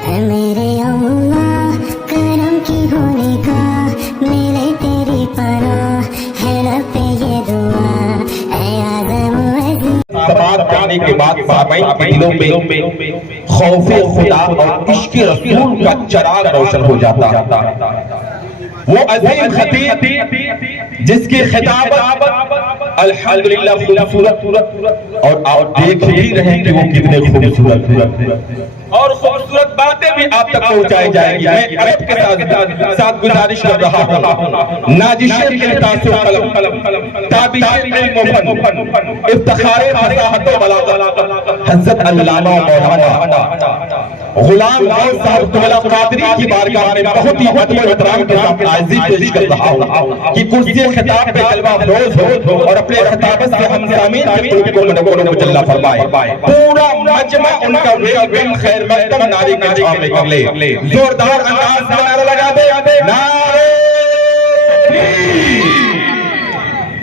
اے میرے اللہ کرم کی ہونے کا میرے تیری پناہ ہے رب یہ دعا اے آدم عزیز سماعت کرنے کے بعد سامعین کے دلوں میں خوف خدا اور عشق رسول کا چراغ روشن ہو جاتا. وہ عظیم خطیب جس کی خطابت الحمدللہ خوبصورت اور آپ دیکھ ہی رہے کہ وہ کتنے خوبصورت ہیں اور خوبصورت باتیں بھی آپ تک پہنچائی جائیں گی. میں عرب کے ساتھ گزارش کر رہا ہوں. ناجشیں کے تاثر قلم تابعین علم و فن افتخار فصاحت و بلاغت حضرت علامہ مولانا غلام غوث صاحب قبلہ قادری کی بارگاہ میں بہت ہی ادب و احترام کے ساتھ عرضی پیش کر رہا ہوں کہ کرسی خطاب پہ کلمہ افروز ہو اور اپنے خطابت سے ہم سامعین کے قلوب کو منور و مجلہ فرمائے. پورا مجمع ان کا ویل خیر مقدم نعرے کے جھامے کر لے. زوردار انداز سے نعرہ لگا دے نعرہ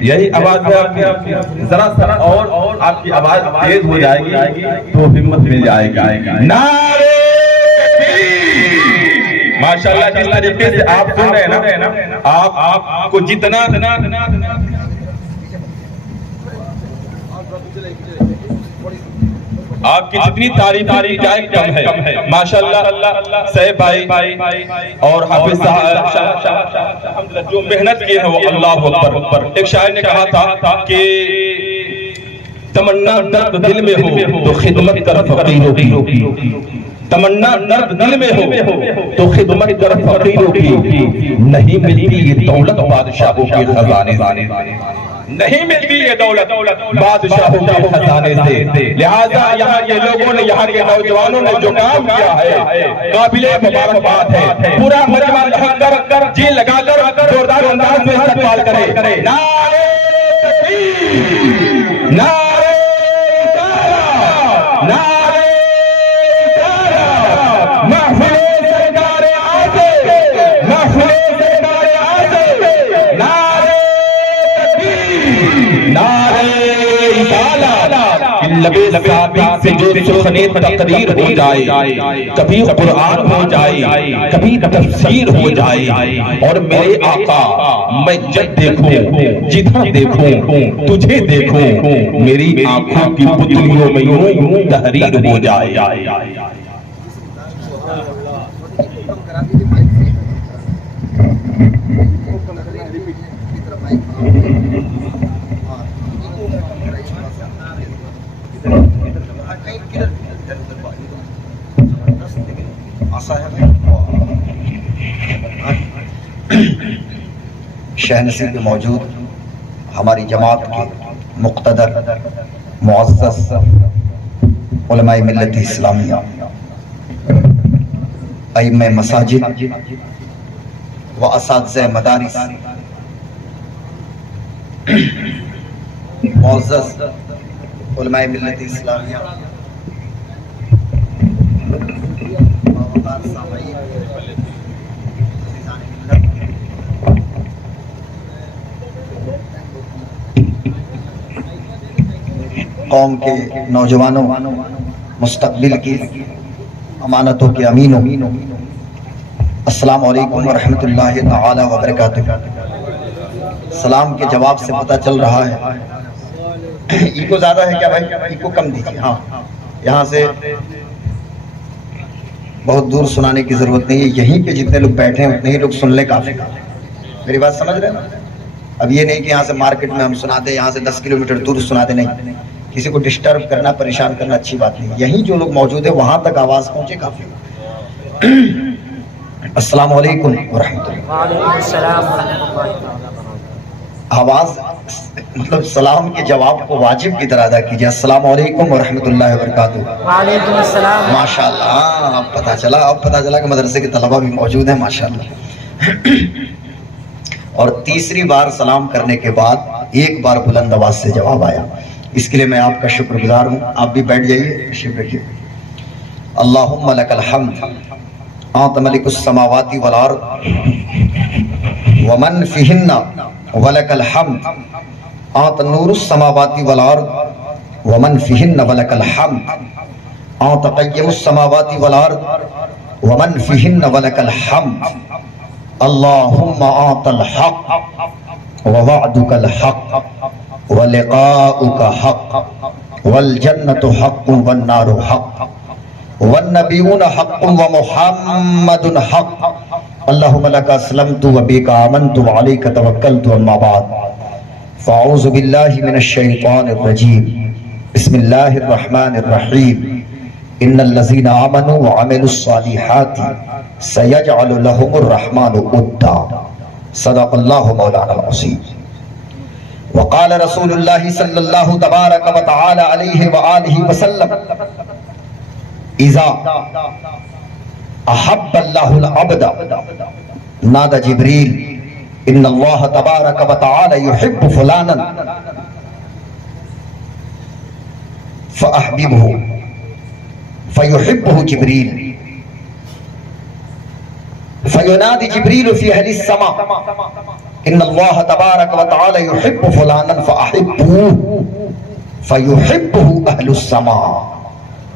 یہی آواز ہے آپ کی. ذرا اور آپ کی آواز تیز ہو جائے گی تو ہمت مل جائے گی. نعرہ ماشاءاللہ جس طریقے سے آپ سن رہے ہیں نا آپ کو جتنا آپ کی جتنی تعریف کی جائے کم ہے. ماشاءاللہ صاحب بھائی اور حافظ صاحب جو محنت کی ہے وہ اللہ اکبر. ایک شاعر نے کہا تھا کہ تمنا درد دل میں ہو تو خدمت کر فقیروں کی. تمنا درد دل میں ہو تو خدمت کر فقیروں کی. نہیں ملتی یہ دولت بادشاہوں کے خزانے سے. نہیں ملتی یہ دولت بادشاہوں کے خزانے سے. لہذا یہاں کے لوگوں نے یہاں کے نوجوانوں نے جو کام کیا ہے قابل مبارکباد ہے. پورا مجمع لہک کر جی لگا کر زوردار انداز میں استقبال کرے. نعرہ تکبیر نعرہ رسالت نعرہ محفل سرکار آزے محفل سرکار آزے نعرہ تکبیر نعرہ رسالت. لبے ثابت سے جو سخنِ تقریر ہو جائے کبھی قرآن ہو جائے کبھی تفسیر ہو جائے اور میرے آقا میں جب دیکھوں جدھر دیکھوں تجھے دیکھوں میری آنکھوں کی پتلیوں میں یوں تحریر ہو جائے. شہ نصیب میں موجود ہماری جماعت کے مقتدر معزز علماء ملت اسلامیہ ائمہ مساجد و اساتذہ مدارس معزز علماء ملت اسلامیہ قوم کے نوجوانوں مستقبل کی امانتوں کے امینوں السلام علیکم ورحمۃ اللہ تعالی وبرکاتہ. سلام کے جواب سے پتہ چل رہا ہے ایکو زیادہ ہے کیا بھائی؟ ایکو کم دیجیے. ہاں یہاں سے بہت دور سنانے کی ضرورت نہیں ہے. یہیں پہ جتنے لوگ بیٹھے ہیں اتنے ہی لوگ سن لے کافی. میری بات سمجھ رہے ہیں نا؟ اب یہ نہیں کہ یہاں سے مارکیٹ میں ہم سنا دیں یہاں سے 10 کلومیٹر دور سنا دیں. نہیں, کسی کو ڈسٹرب کرنا پریشان کرنا اچھی بات نہیں. یہیں جو لوگ موجود ہیں وہاں تک آواز پہنچے کافی. السلام علیکم ورحمۃ اللہ. وعلیکم السلام ورحمۃ اللہ. آواز مطلب سلام کے جواب کو واجب کی طرح ادا کیجیے. السلام علیکم ورحمۃ اللہ وبرکاتہ. وعلیکم السلام. ماشاءاللہ اب پتہ چلا کہ مدرسے کے طلبہ بھی موجود ہیں ماشاءاللہ. اور تیسری بار سلام کرنے کے بعد ایک بار بلند آواز سے جواب آیا. اس کے لیے میں آپ کا شکر گزار ہوں. آپ بھی بیٹھ جائیے تشریف رکھیے. اللہم لک الحمد انت ملک السماوات والارض ومن فیہن ولک الحمد انت نور السماوات والارض ومن فیہن ولک الحمد انت قیم السماوات والارض ومن فيهن ولك الحمد اللهم أعط الحق ووعدك الحق ولقاؤك حق والجنة حق والنار حق والنبيون حق ومحمد حق اللهم لك أسلمت وبك آمنت وعليك توكلت أما بعد فأعوذ بالله من الشيطان الرجيم بسم الله الرحمن الرحيم إن الذين آمنوا وعملوا الصالحات سيجعل لهم الرحمن ودا صدق الله مولانا العظيم وقال رسول الله صلى الله تبارك وتعالى عليه وآله وسلم إذا أحب الله العبد نادى جبريل إن الله تبارك وتعالى يحب فلانا فأحببه فيحبه جبريل فينادي جبريل في أهل السماء إن الله تبارك وتعالى يحب فلانا فأحبه فيحبه أهل السماء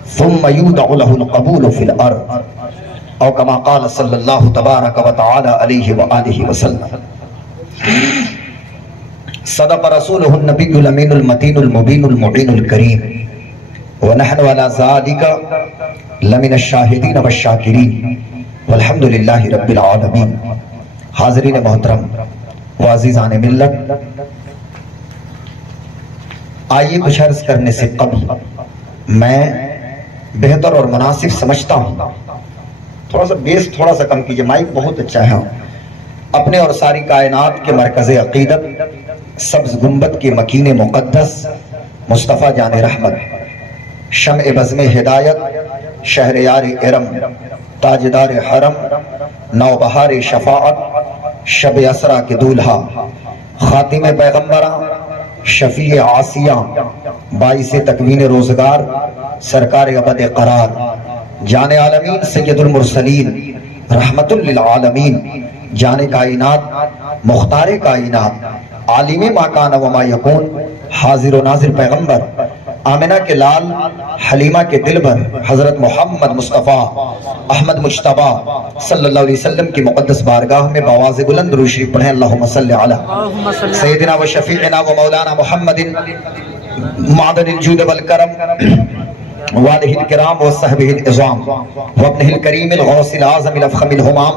ثم يودع له القبول في الأرض أو كما قال صلى الله تبارك وتعالى عليه وآله وسلم صدق رسوله النبي الأمين المتين المبين المعين الكريم ونحن على ذلك لمن الشاهدين والشاکرین والحمد للہ رب العالمین. حاضرین محترم و عزیزان ملت، آئیے کچھ عرض کرنے سے قبل میں بہتر اور مناسب سمجھتا ہوں تھوڑا سا بیس تھوڑا سا کم کیجئے، مائک بہت اچھا ہے، اپنے اور ساری کائنات کے مرکز عقیدت سبز گنبد کے مکین مقدس مصطفیٰ جان رحمت شمع بزم ہدایت شہریار ارم تاجدار حرم نوبہار شفاعت شب اسرا کے دولہا خاتم پیغمبراں شفیع عاصیاں باعث تکوین روزگار سرکار ابد قرار جان عالمین سید المرسلین رحمت للعالمین جان کائنات مختار کائنات عالم ما کان و ما یکون حاضر و ناظر پیغمبر آمنہ کے لال حلیمہ کے دلبر حضرت محمد مصطفیٰ احمد مجتبیٰ صلی اللہ علیہ وسلم کی مقدس بارگاہ میں بآواز بلند درود شریف پڑھیں اللہم صلی علی سیدنا و شفیعنا و مولانا محمد معدن الجود والکرم والہ الکرام و صحبہ العظام و ابنہ الکریم الغوث العظم الافخم الہمام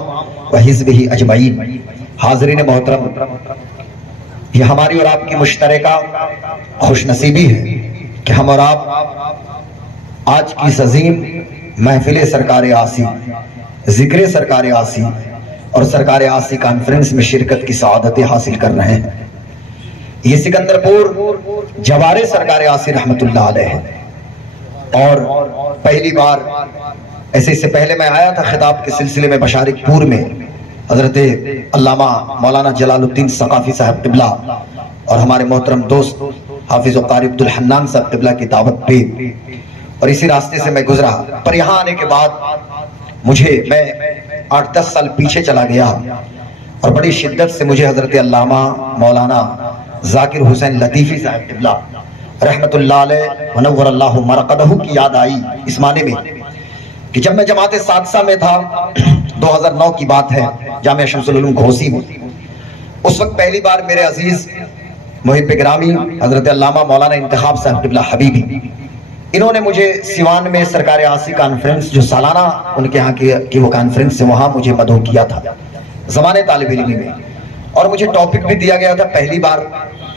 و حزبہ اجمعین. حاضرین محترم، یہ ہماری اور آپ کی مشترکہ خوش نصیبی ہے کہ ہم اور آپ آج کی اس عظیم محفل سرکار آسی، ذکر سرکار آسی اور سرکار آسی کانفرنس میں شرکت کی سعادت حاصل کر رہے ہیں. یہ سکندر پور جوار سرکار آسی رحمت اللہ علیہ ہے، اور پہلی بار ایسے اس سے پہلے میں آیا تھا خطاب کے سلسلے میں بشارک پور میں حضرت علامہ مولانا جلال الدین ثقافی صاحب قبلہ اور ہمارے محترم دوست حافظ و قاری عبدالحنان صاحب قبلہ کی دعوت پہ، اور اسی راستے سے میں گزرا. پر یہاں آنے کے بعد میں 8-10 سال پیچھے چلا گیا اور بڑی شدت سے مجھے حضرت علامہ مولانا ذاکر حسین لطیفی صاحب قبلہ رحمت اللہ علیہ ونور اللہ مرقدہ کی یاد آئی اس معنی میں کہ جب میں جماعت سادسہ میں تھا، 2009 کی بات ہے، جامعہ شمس العلوم گھوسی میں، اس وقت پہلی بار میرے عزیز محب گرامی حضرت علامہ مولانا انتخاب صاحب قبلہ حبیبی، انہوں نے مجھے سیوان میں سرکار آسی کانفرنس جو سالانہ ان کے ہاں کی وہ کانفرنس سے وہاں مجھے مدعو کیا تھا زمانے طالب علمی میں، اور مجھے ٹاپک بھی دیا گیا تھا پہلی بار.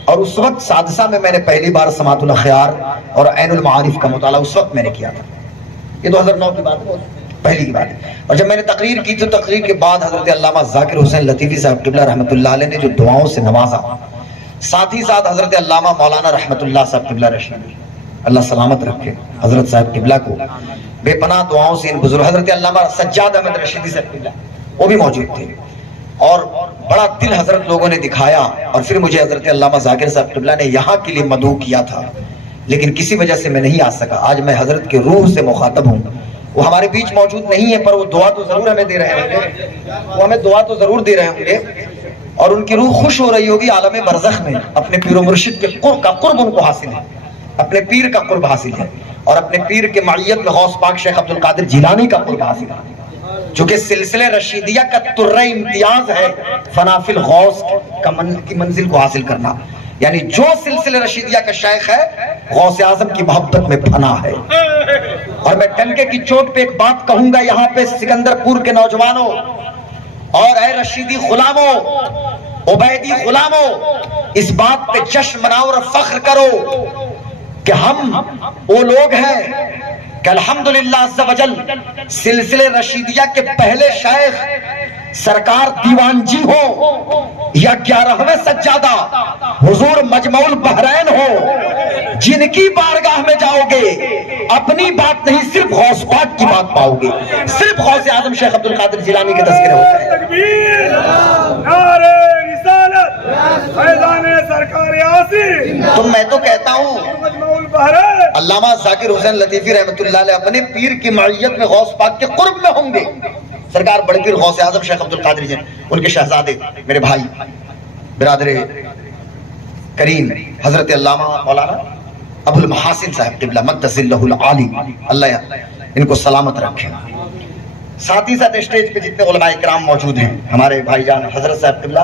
اور اس وقت سادسہ میں نے پہلی بار سماعت الاخیار اور عین المعارف کا مطالعہ اس وقت میں نے کیا تھا. یہ 2009 کی بات ہے، پہلی کی بات ہے. اور جب میں نے تقریر کی تو تقریر کے بعد حضرت علامہ ذاکر حسین لطیفی صاحب قبلہ رحمت اللہ علیہ نے جو دعاؤں سے نوازا، ساتھ ہی ساتھ حضرت علامہ مولانا رحمت اللہ صاحب قبلہ رشید، اللہ سلامت رکھے حضرت صاحب قبلہ کو، بے پناہ دعاؤں سے ان بزرگ، حضرت علامہ سجاد احمد رشیدی صاحب قبلہ وہ بھی موجود تھے، اور بڑا دل حضرت لوگوں نے دکھایا. اور پھر مجھے حضرت علامہ ذاکر صاحب قبلہ نے یہاں کے لیے مدعو کیا تھا، لیکن کسی وجہ سے میں نہیں آ سکا. آج میں حضرت کے روح سے مخاطب ہوں، وہ ہمارے بیچ موجود نہیں ہے، پر وہ دعا تو ضرور ہمیں دے رہے ہوں گے، وہ ہمیں دعا تو ضرور دے رہے ہوں گے، اور ان کی روح خوش ہو رہی ہوگی عالم برزخ میں. اپنے پیر و مرشد کے قرب ان کو حاصل ہے، اپنے پیر کا قرب حاصل ہے، اور اپنے پیر کے معیت میں غوث پاک شیخ عبد القادر جیلانی کا قرب حاصل ہے. چونکہ سلسلے رشیدیہ کا ترہ امتیاز ہے فنا فی الغوث کی منزل کو حاصل کرنا، یعنی جو سلسلے رشیدیہ کا شیخ ہے غوث اعظم کی محبت میں فنا ہے۔ اور میں ڈنکے کی چوٹ پہ ایک بات کہوں گا یہاں پہ سکندر پور کے نوجوانوں اور اے رشیدی غلاموں، عبیدی غلاموں، اس بات پہ جشن مناؤ اور فخر کرو کہ ہم وہ لوگ ہیں کہ الحمدللہ عز و جل سلسلے رشیدیہ کے پہلے شیخ سرکار دیوان جی ہو یا 11ویں سجادہ حضور مجمع البحرین ہو، جن کی بارگاہ میں جاؤ گے اپنی بات نہیں صرف غوث پاک کی بات پاؤ گے، صرف غوث اعظم شیخ عبد القادر جیلانی کے تذکرے ہوتے ہیں۔ تکبیر، نعرہ رسالت، فیضان سرکار آسی۔ تو میں تو کہتا ہوں مجمع البحرین، علامہ ذاکر حسین لطیفی رحمۃ اللہ علیہ اپنے پیر کی معیت میں غوث پاک کے قرب میں ہوں گے۔ سرکار بڑے پیر غوث اعظم شیخ عبد القادر جی، ان کے شہزادے میرے بھائی برادر کریم حضرت علامہ مولانا ابو المحاسن صاحب قبلہ مقدس اللہ العالی، اللہ ان کو سلامت رکھے۔ ساتھ ہی ساتھ اسٹیج پہ جتنے علماء کرام موجود ہیں، ہمارے بھائی جان حضرت صاحب قبلہ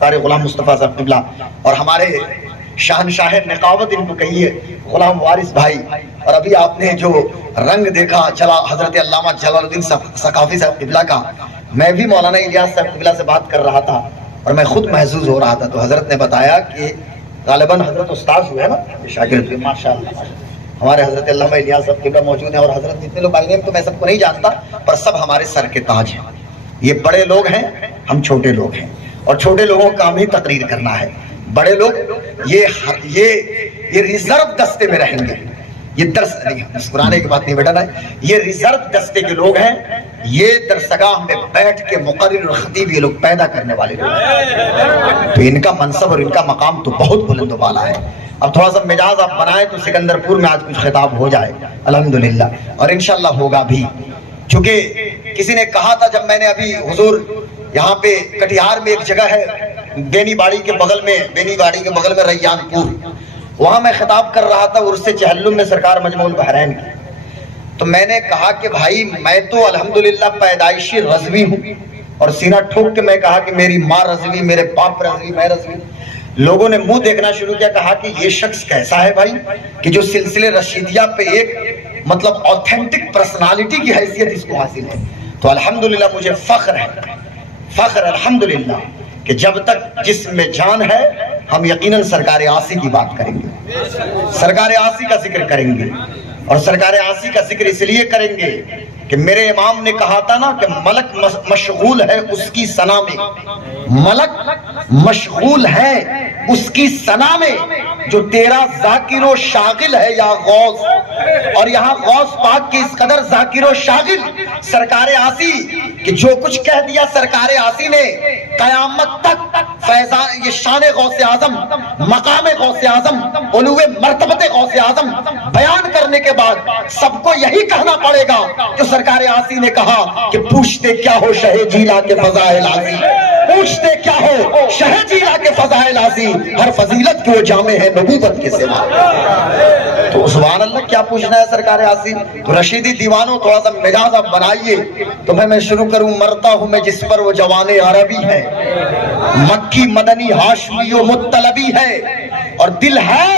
سارے غلام مصطفیٰ صاحب قبلہ، اور ہمارے شہنشاہ نقاوت ان کو کہیے غلام وارث بھائی، اور ابھی آپ نے جو رنگ دیکھا چلا حضرت علامہ جلال الدین ثقافی صاحب قبلہ کا، میں بھی مولانا الیاس صاحب قبلہ سے بات کر رہا تھا اور میں خود محظوظ ہو رہا تھا، تو حضرت نے بتایا کہ غالباً حضرت استاد ہوئے نا شاگرد، ماشاءاللہ ہمارے حضرت علامہ الیاس صاحب قبلہ موجود ہیں، اور حضرت جتنے لوگ آئے ہیں تو میں سب کو نہیں جانتا پر سب ہمارے سر کے تاج ہیں۔ یہ بڑے لوگ ہیں، ہم چھوٹے لوگ ہیں، اور چھوٹے لوگوں کا کام ہی تقریر کرنا ہے، بڑے لوگ یہ ریزرو دستے میں رہیں گے، یہ درس نہیں مسکرانے کی بات نہیں بیٹا، یہ ریزرو دستے کے لوگ ہیں، یہ درسگاہ میں بیٹھ کے مقرر اور خطیب یہ لوگ پیدا کرنے والے لوگ ہیں، تو ان کا منصب اور ان کا مقام تو بہت بلند و بالا ہے۔ اب تھوڑا سا مجاز آپ بنائیں تو سکندر پور میں آج کچھ خطاب ہو جائے الحمدللہ، اور انشاءاللہ ہوگا بھی، چونکہ کسی نے کہا تھا جب میں نے ابھی حضور یہاں پہ کٹیہار میں ایک جگہ ہے بینی باڑی کے بغل میں ریان پور، وہاں میں خطاب کر رہا تھا عرس چہلم میں سرکار مجمع البحرین کی، تو میں نے کہا کہ بھائی میں تو الحمدللہ پیدائشی رضوی ہوں، اور سینہ ٹھوک کے میں کہا کہ میری ماں رضوی، میرے باپ رضوی، میں رضوی۔ لوگوں نے منہ دیکھنا شروع کیا، کہا کہ یہ شخص کیسا ہے بھائی کہ جو سلسلے رشیدیہ پہ ایک مطلب اوتھینٹک پرسنالٹی کی حیثیت اس کو حاصل ہے۔ تو الحمدللہ مجھے فخر الحمدللہ کہ جب تک جسم میں جان ہے ہم یقیناً سرکار آسی کی بات کریں گے، سرکار آسی کا ذکر کریں گے، اور سرکار آسی کا ذکر اس لیے کریں گے کہ میرے امام نے کہا تھا نا کہ ملک مشغول ہے اس کی ثنا میں، ملک مشغول ہے اس کی ثنا میں، جو تیرا ذاکر و شاغل ہے یا غوث، اور یہاں غوث پاک کی اس قدر ذاکر و شاغل سرکار آسی کہ جو کچھ کہہ دیا سرکار آسی نے قیامت تک فیضان یہ شان غوث اعظم، مقام غوث اعظم، علو مرتبت غوث اعظم بیان کرنے کے بعد سب کو یہی کہنا پڑے گا کہ سرکار آسی نے کہا کہ پوچھتے کیا ہو شہ جیلا کے فضائل آسی، پوچھتے کیا ہو شہ جیلا کے فضائل آسی، ہر فضیلت کی وہ جامع ہے نبوت کے سوا۔ تو سبحان اللہ کیا پوچھنا ہے سرکار آسی؟ تو رشیدی دیوانوں تھوڑا سا مجاز آپ بنائیے تو میں شروع کروں، مرتا ہوں میں جس پر وہ جوان عربی ہے، مکی مدنی ہاشمی و مطلبی ہے، اور دل ہے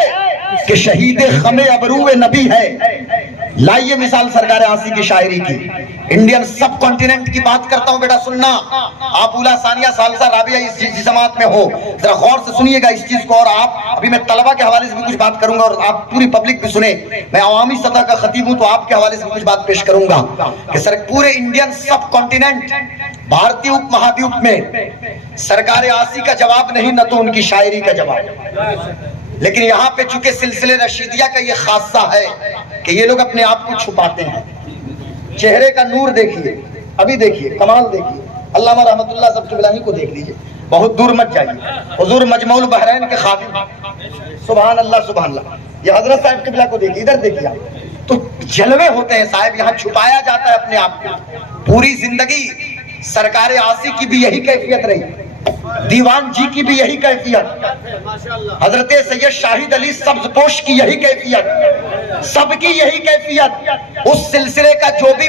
کہ شہید خم ابرو نبی ہے۔ لائیے مثال سرکار آسی کی شاعری کی، انڈین سب کانٹیننٹ کی بات کرتا ہوں بیٹا سننا، آپ اولا ثانیہ ثالثہ رابعہ اس جماعت میں ہو، ذرا غور سے سنیے گا اس چیز کو، اور آپ ابھی میں طلبہ کے حوالے سے بھی کچھ بات کروں گا اور آپ پوری پبلک بھی سنیں، میں عوامی سطح کا خطیب ہوں تو آپ کے حوالے سے بھی کچھ بات پیش کروں گا کہ سر پورے انڈین سب کانٹیننٹ بھارتی اپ مہادیپ میں سرکار آسی کا جواب نہیں نہ تو ان کی شاعری کا جواب، لیکن یہاں پہ چونکہ سلسلے رشیدیہ کا یہ خاصہ ہے کہ یہ لوگ اپنے آپ کو چھپاتے ہیں، چہرے کا نور دیکھیے، ابھی دیکھیے کمال دیکھیے، علامہ رحمت اللہ صاحب قبلہ کو دیکھ لیجئے، بہت دور مت جائیے، حضور مجمع البحرین کے خادم، سبحان اللہ سبحان اللہ، یہ حضرت صاحب قبلہ کو دیکھیے، ادھر دیکھیے، تو جلوے ہوتے ہیں صاحب، یہاں چھپایا جاتا ہے اپنے آپ کو۔ پوری زندگی سرکار آسی کی بھی یہی کیفیت رہی، دیوان جی کی بھی یہی کیفیت، حضرت سید شاہد علی سبز پوش کی یہی کیفیت، سب کی یہی کیفیت، اس سلسلے کا جو بھی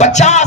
50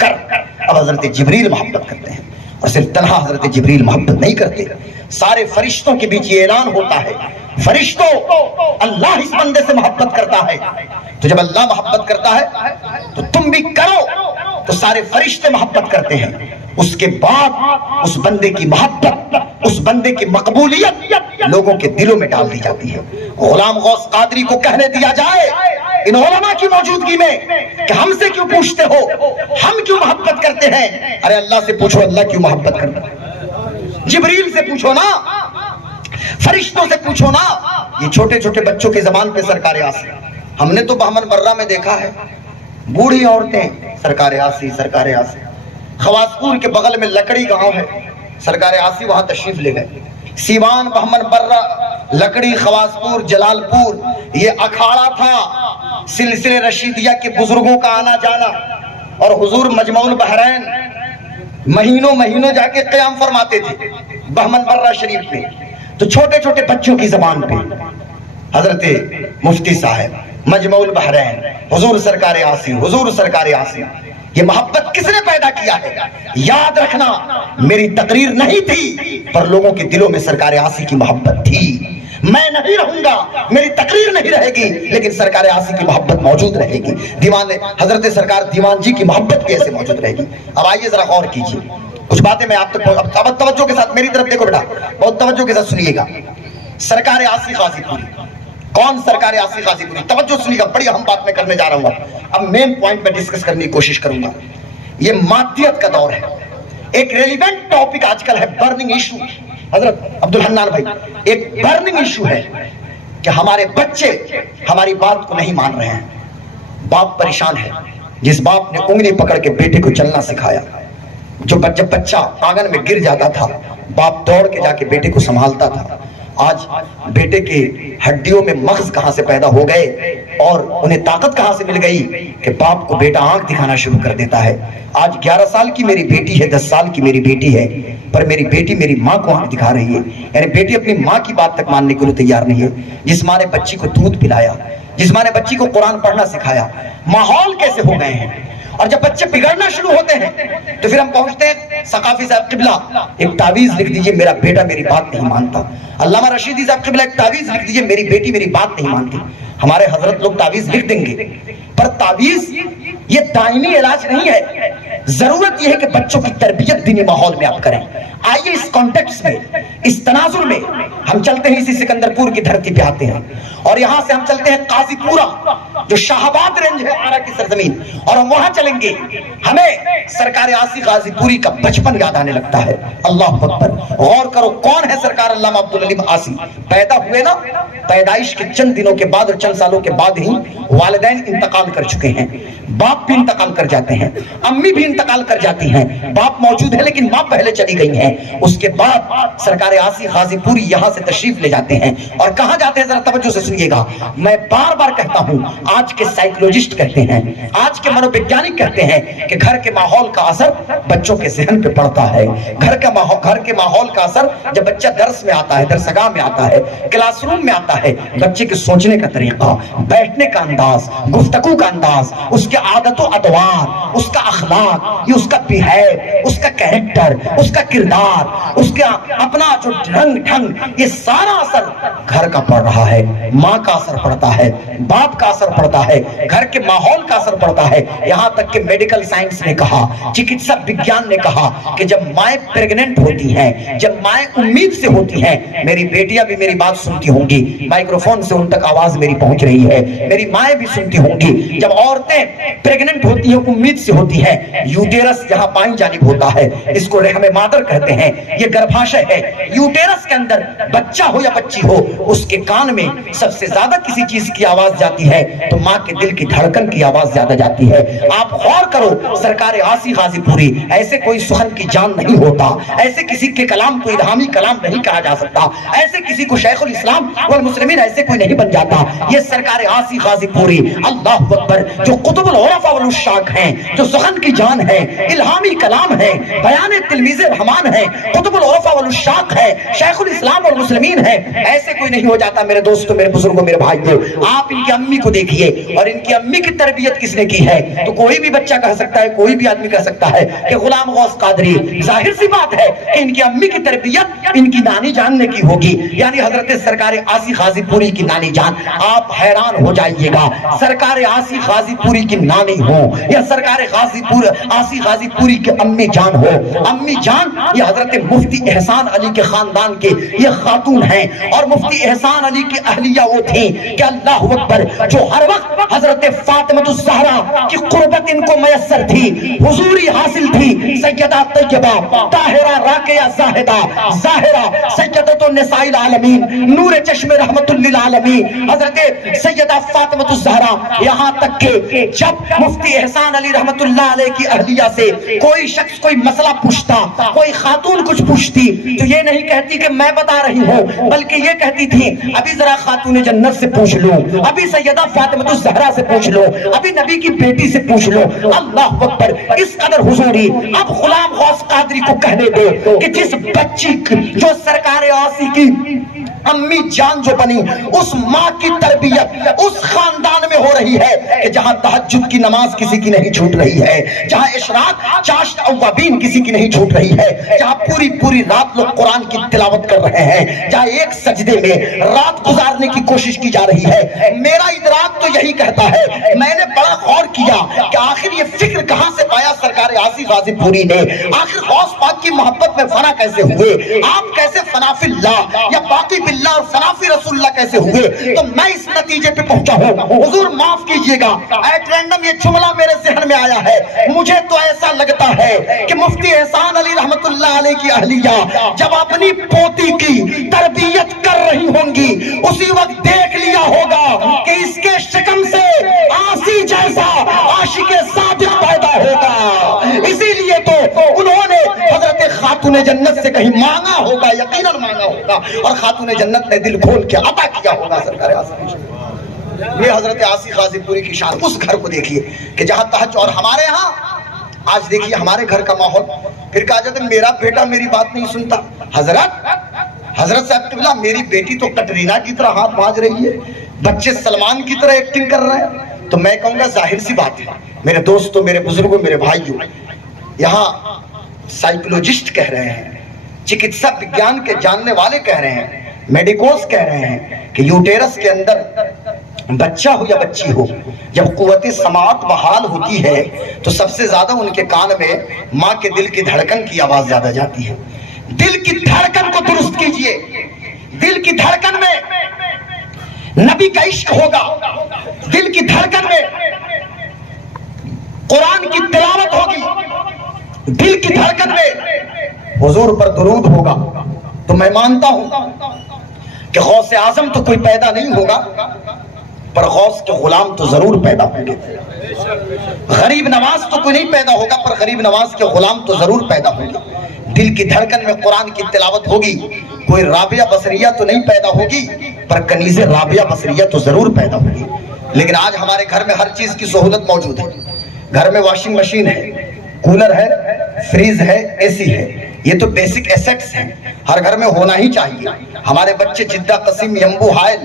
کر۔ اب حضرت جبریل محبت کرتے ہیں، اور صرف تنہا حضرت جبریل محبت نہیں کرتے، سارے فرشتوں کے بیچ یہ اعلان ہوتا ہے، فرشتوں اللہ اس بندے سے محبت کرتا ہے۔ تو جب اللہ محبت کرتا ہے تو تم بھی کرو، تو سارے فرشتے محبت کرتے ہیں۔ اس کے بعد اس بندے کی محبت، اس بندے کی مقبولیت لوگوں کے دلوں میں ڈال دی جاتی ہے۔ غلام غوث قادری کو کہنے دیا جائے ان علماء کی موجودگی میں کہ ہم سے کیوں پوچھتے ہو، ہم کیوں محبت کرتے ہیں؟ ارے اللہ سے پوچھو اللہ کیوں محبت کرتا ہے، جبریل سے پوچھو نا، فرشتوں سے پوچھو نا۔ یہ چھوٹے چھوٹے بچوں کی زبان پہ سرکار آسی، ہم نے تو بہمن برہ میں دیکھا ہے، بوڑھی عورتیں سرکار آسی سرکار آسی۔ خواسپور کے بغل میں لکڑی گاؤں ہے، سرکار آسی وہاں تشریف لے گئے۔ سیوان، بہمن برہ، لکڑی، خواسپور، جلال پور، یہ اکھاڑا تھا سلسلے رشیدیہ کے بزرگوں کا آنا جانا، اور حضور مجمع البحرین مہینوں مہینوں جا کے قیام فرماتے تھے بہمن برہ شریف میں۔ تو چھوٹے چھوٹے بچوں کی زبان پہ حضرت مفتی صاحب، مجمع البحرین، حضور سرکار آسی، حضور سرکار آسی۔ یہ محبت کس نے پیدا کیا ہے؟ یاد رکھنا، میری تقریر نہیں تھی پر لوگوں کے دلوں میں سرکار آسی کی محبت تھی۔ میں نہیں رہوں گا، میری تقریر نہیں رہے گی، لیکن سرکار آسی کی محبت موجود رہے گی۔ دیوان حضرت سرکار دیوان جی کی محبت بھی ایسے موجود رہے گی۔ اب آئیے ذرا غور کیجیے، کچھ باتیں میں آپ تک اب توجہ کے ساتھ میری طرف دیکھو بیٹا، بہت توجہ کے ساتھ سنیے گا۔ سرکار آسی غازی پوری، کون سرکار آسی غازی پوری؟ توجہ سنیے گا، بڑی اہم بات میں کرنے جا رہا ہوں۔ اب مین پوائنٹ میں ڈسکس کرنے کی کوشش کروں گا۔ یہ مادیت کا دور ہے، ایک ریلیونٹ ٹاپک آج کل ہے، برننگ ایشو۔ حضرت عبدالحنان بھائی، ایک برننگ ایشو ہے کہ ہمارے بچے ہماری بات کو نہیں مان رہے ہیں، باپ پریشان ہے۔ جس باپ نے انگلی پکڑ کے بیٹے کو چلنا سکھایا، جب بچہ آنگن میں گر جاتا تھا باپ دوڑ کے جا کے بیٹے کو سنبھالتا تھا، آج بیٹے کے ہڈیوں میں مغز کہاں سے پیدا ہو گئے اور انہیں طاقت کہاں سے مل گئی کہ باپ کو بیٹا آنکھ دکھانا شروع کر دیتا ہے۔ آج 11 سال کی میری بیٹی ہے، 10 سال کی میری بیٹی ہے، پر میری بیٹی میری ماں کو آنکھ دکھا رہی ہے، یعنی بیٹی اپنی ماں کی بات تک ماننے کے لیے تیار نہیں ہے۔ جس ماں نے بچی کو دودھ پلایا، جس ماں نے بچی کو قرآن پڑھنا سکھایا، ماحول کیسے ہو گئے ہیں۔ اور جب بچے بگڑنا شروع ہوتے ہیں تو پھر ہم پہنچتے ہیں ثقافی صاحب قبلہ ایک تعویذ لکھ دیجئے میرا بیٹا میری بات نہیں مانتا، علامہ رشیدی صاحب قبلہ ایک تعویذ لکھ دیجئے میری بیٹی میری بات نہیں مانتی۔ ہمارے حضرت لوگ تعویذ لکھ دیں گے، پر تعویذ یہ دائمی علاج نہیں ہے۔ ضرورت یہ ہے کہ بچوں کی تربیت دینی ماحول میں آپ کریں۔ آئیے اس کانٹیکس میں، اس تناظر میں ہم چلتے ہیں، اسی سکندر پور کی دھرتی پہ آتے ہیں، اور یہاں سے ہم چلتے ہیں قاضی پورہ جو شاہباد رینج ہے آرا کی سرزمین، اور ہم وہاں چلیں گے۔ ہمیں سرکار آسی غازی پوری کا بچپن یاد آنے لگتا ہے۔ اللہ اکبر، غور کرو کون ہے سرکار علامہ عبدالعلیم آسی۔ پیدا ہوئے نا، پیدائش کے چند دنوں کے بعد اور چند سالوں کے بعد ہی والدین انتقال کر چکے ہیں، باپ بھی انتقال کر جاتے ہیں، امی بھی انتقال کر جاتی ہیں، باپ موجود ہے لیکن ماں پہلے چلی گئی ہیں۔ اس کے بعد سرکار آسی غازی پوری یہاں سے تشریف لے جاتے ہیں، اور کہاں جاتے ہیں ذرا توجہ سے سنیے گا۔ میں بار بار کہتا ہوں، آج کے سائیکولوجسٹ کہتے ہیں، آج کے منووگیانک کہتے ہیں کہ گھر کے ماحول کا اثر بچوں کے ذہن پہ پڑتا ہے۔ گھر کے ماحول کا اثر جب بچہ درس میں آتا ہے، درسگاہ میں آتا ہے، کلاس روم میں آتا ہے، بچے کے سوچنے کا طریقہ، بیٹھنے کا انداز، گفتگو کا انداز، اس کے عادت و ادوار، اس کا اخلاق، یہ اس کا بیہیو، اس کا کیریکٹر، اس کا کردار، اس کا اپنا جو رنگ ڈھنگ، یہ سارا اثر گھر کا پڑ رہا ہے۔ ماں کا اثر پڑتا ہے، باپ کا اثر پڑتا ہے، گھر کے ماحول کا اثر پڑتا ہے۔ یہاں تک کہ میڈیکل سائنس نے کہا، چکتسا وگیان نے کہا کہ جب مائیں پریگننٹ ہوتی ہیں، جب مائیں امید سے ہوتی ہیں، میری بیٹیاں بھی میری بات سنتی ہوں گی، مائکروفون سے ان تک آواز میری پہنچ رہی ہے، میری مائیں بھی سنتی ہوں گی، جب عورتیں پریگننٹ ہوتی ہیں امید سے ہوتی ہیں، یوٹیرس یہاں بائیں جانب ہوتا ہے، اس کو رحم مادر کہتے ہیں، یہ گربھاشے ہے۔ یوٹیرس کے اندر بچہ ہو یا بچی ہو، اس کے کان میں سب سے زیادہ کسی چیز کی آواز جاتی ہے تو ماں کے دل کی دھڑکن کی آواز زیادہ جاتی ہے۔ آپ غور کرو سرکار آسی غازی پوری، ایسے کوئی سخن کی جان نہیں ہوتا، ایسے کسی کے کلام کو الہامی کلام نہیں کہا جا سکتا، ایسے کسی کو شیخ الاسلام والمسلمین ایسے کوئی نہیں بن جاتا۔ یہ سرکار آسی غازی پوری اللہ اکبر جو قطب العرفاء والعشاق ہیں، جو سخن کی جان ہے، الہامی کلام ہے، بیان تلمیذ رحمان ہے، قطب العرفاء والعشاق ہے، شیخ الاسلام والمسلمین ہے، ایسے کوئی نہیں ہو جاتا۔ میرے دوستو، میرے بزرگوں، میرے بھائیوں، آپ ان کی امی کو دیکھیے اور ان کی امی کی تربیت کس نے کی ہے؟ تو کوئی بھی بچہ کہہ سکتا ہے، کوئی بھی آدمی کہہ سکتا ہے کہ غلام غوث قادری، ظاہر سی بات ہے کہ ان کی امی کی تربیت ان کی نانی جان نے کی ہوگی، یعنی حضرت سرکار آسی غازی پوری کی نانی جان۔ آپ حیران ہو جائیے گا، سرکار آسی غازی پوری کی نانی ہو یا سرکار آسی غازی پوری کی امی جان ہو، امی جان یہ حضرت مفتی احسان علی کے خاندان کے یہ خاتون ہیں، اور مفتی احسان علی کی اہلیہ وہ تھیں کہ اللہ اکبر جو ہر وقت حضرت فاطمہ الزہرا کی قربت ان کو میسر تھی، حضوری حاصل تھی۔ سیدہ طیبہ طاہرہ راقیہ زاہدہ ظاہرہ سیدۃ النساء العالمین نور چشم رحمت للعالمین حضرت سیدہ فاطمہ الزہرا، یہاں تک کہ جب مفتی احسان علی رحمت اللہ علیہ کی اہلیہ سے کوئی شخص کوئی مسئلہ پوچھتا، کوئی خاتون کچھ پوچھتی، تو یہ نہیں کہتی کہ میں بتا رہی ہوں، بلکہ یہ کہتی تھی ابھی ذرا خاتون جنت سے پوچھ لو، ابھی سیدہ فاطمہ الزہرا سے پوچھ لو، ابھی نبی کی بیٹی سے پوچھ لو۔ اللہ اکبر، اس قدر حضوری۔ اب غلام غوث قادری کو کہنے دے کہ جس بچی جو سرکار آسی کی امی جان جو بنی، اس ماں کی تربیت اس خاندان میں ہو رہی ہے کہ جہاں تہجد کی نماز کسی کی نہیں چھوٹ رہی ہے، جہاں اشراق چاشت اوابین کسی کی نہیں چھوٹ رہی ہے، جہاں پوری پوری رات لوگ قرآن کی تلاوت کر رہے ہیں، جہاں ایک سجدے میں رات گزارنے کی کوشش کی جا رہی ہے۔ میرا ادراک تو یہی کہتا ہے، میں نے بڑا غور کیا کہ آخر یہ فکر کہاں سے پایا سرکار آسی غازی پوری نے، آخر غوث پاک کی محبت میں فنا کیسے ہوئے، آپ کیسے فنا فی اللہ یا باقی باللہ اور فنا فی رسول اللہ کیسے ہوئے؟ تو میں اس نتیجے پہ پہنچا ہوں، حضور معاف کیجئے گا، ایٹ رینڈم یہ جملہ میرے ذہن میں آیا ہے، مجھے تو ایسا لگتا ہے کہ مفتی احسان علی رحمت اللہ علیہ کی اہلیہ جب اپنی پوتی کی تربیت کر رہی ہوں گی، اسی وقت دیکھ لیا ہوگا کہ اس کے شکم سے آسی جیسا عاشق صادق پیدا ہوگا، اسی لیے تو انہوں نے حضرت خاتون جنت سے کہیں مانگا ہوگا، یقیناً مانگا ہوگا، اور خاتون جنت نے دل کھول کے عطا کیا ہوگا سرکار آسی۔ یہ حضرت آسی غازی پوری کی شان۔ اس گھر کو دیکھیے کہ جہاں تہجد، اور ہمارے ہاں آج دیکھیے ہمارے گھر کا ماحول، پھر کہا جاتا ہے میرا بیٹا میری بات نہیں سنتا۔ حضرت صاحب قبلہ میری بیٹی تو کٹرینا کی طرح ہاتھ بھاج رہی ہے، بچے سلمان کی طرح ایکٹنگ کر رہے ہیں، تو میں کہوں گا ظاہر سی بات ہے میرے دوستوں، میرے بزرگوں، میرے بھائیوں، یہاں سائیکولوجسٹ کہہ رہے ہیں، چکتسا وگیان کے جاننے والے کہہ رہے ہیں، میڈیکوز کہہ رہے ہیں کہ یوٹیرس کے اندر بچہ ہو یا بچی ہو، جب قوت سماعت بحال ہوتی ہے تو سب سے زیادہ ان کے کان میں ماں کے دل کی دھڑکن کی آواز زیادہ جاتی ہے۔ دل کی دھڑکن کو درست کیجئے، دل کی دھڑکن میں نبی کا عشق ہوگا، دل کی دھڑکن میں قرآن کی تلاوت ہوگی، دل کی دھڑکن میں حضور پر درود ہوگا، تو میں مانتا ہوں کہ غوث اعظم تو کوئی پیدا نہیں ہوگا، پر غوث کے غلام تو ضرور پیدا ہوں گے۔ غریب نواز تو کوئی نہیں پیدا ہوگا، پر غریب نواز کے غلام تو ضرور پیدا ہوں گے۔ دل کی دھڑکن میں قرآن کی تلاوت ہوگی، کوئی رابعہ بصریہ تو نہیں پیدا ہوگی، پر کنیز رابعہ بصریہ تو ضرور پیدا ہوگی۔ لیکن آج ہمارے گھر میں ہر چیز کی سہولت موجود ہے، گھر میں واشنگ مشین ہے، کولر ہے، فریز ہے، اے سی ہے، یہ تو بیسک ایسیٹس ہیں، ہر گھر میں ہونا ہی چاہیے۔ ہمارے بچے جدہ، قصیم، یمبو، حائل،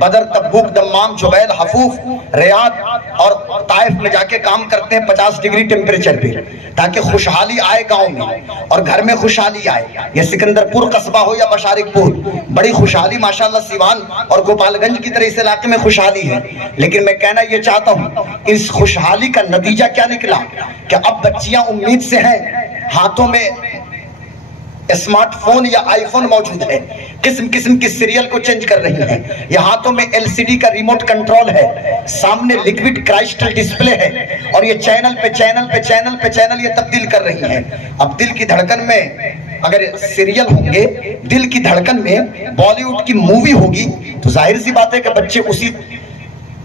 بدر، تبوک، دمام، جبیل، حفوف، ریاض اور طائف میں جا کے کام کرتے ہیں 50 ڈگری ٹیمپریچر پہ، تاکہ خوشحالی آئے گاؤں میں اور گھر میں خوشحالی آئے۔ یہ سکندر پور قصبہ ہو یا بشارک پور، بڑی خوشحالی ماشاءاللہ سیوان اور گوپال گنج کی طرح اس علاقے میں خوشحالی ہے۔ لیکن میں کہنا یہ چاہتا ہوں، اس خوشحالی کا نتیجہ کیا نکلا کہ اب بچیاں امید سے ہیں، ہاتھوں میں اسمارٹ فون یا آئی فون موجود ہے، قسم قسم کی سیریل کو چینج کر رہی ہیں، یہ ہاتھوں میں ایل سی ڈی کا ریموٹ کنٹرول ہے، سامنے لیکوڈ کرائسٹل ڈسپلے ہے، اور یہ چینل پہ چینل پہ چینل پہ چینل یہ تبدیل کر رہی ہیں۔ اب دل کی دھڑکن میں اگر سیریل ہوں گے، دل کی دھڑکن میں بالی ووڈ کی مووی ہوگی، تو ظاہر سی بات ہے کہ بچے اسی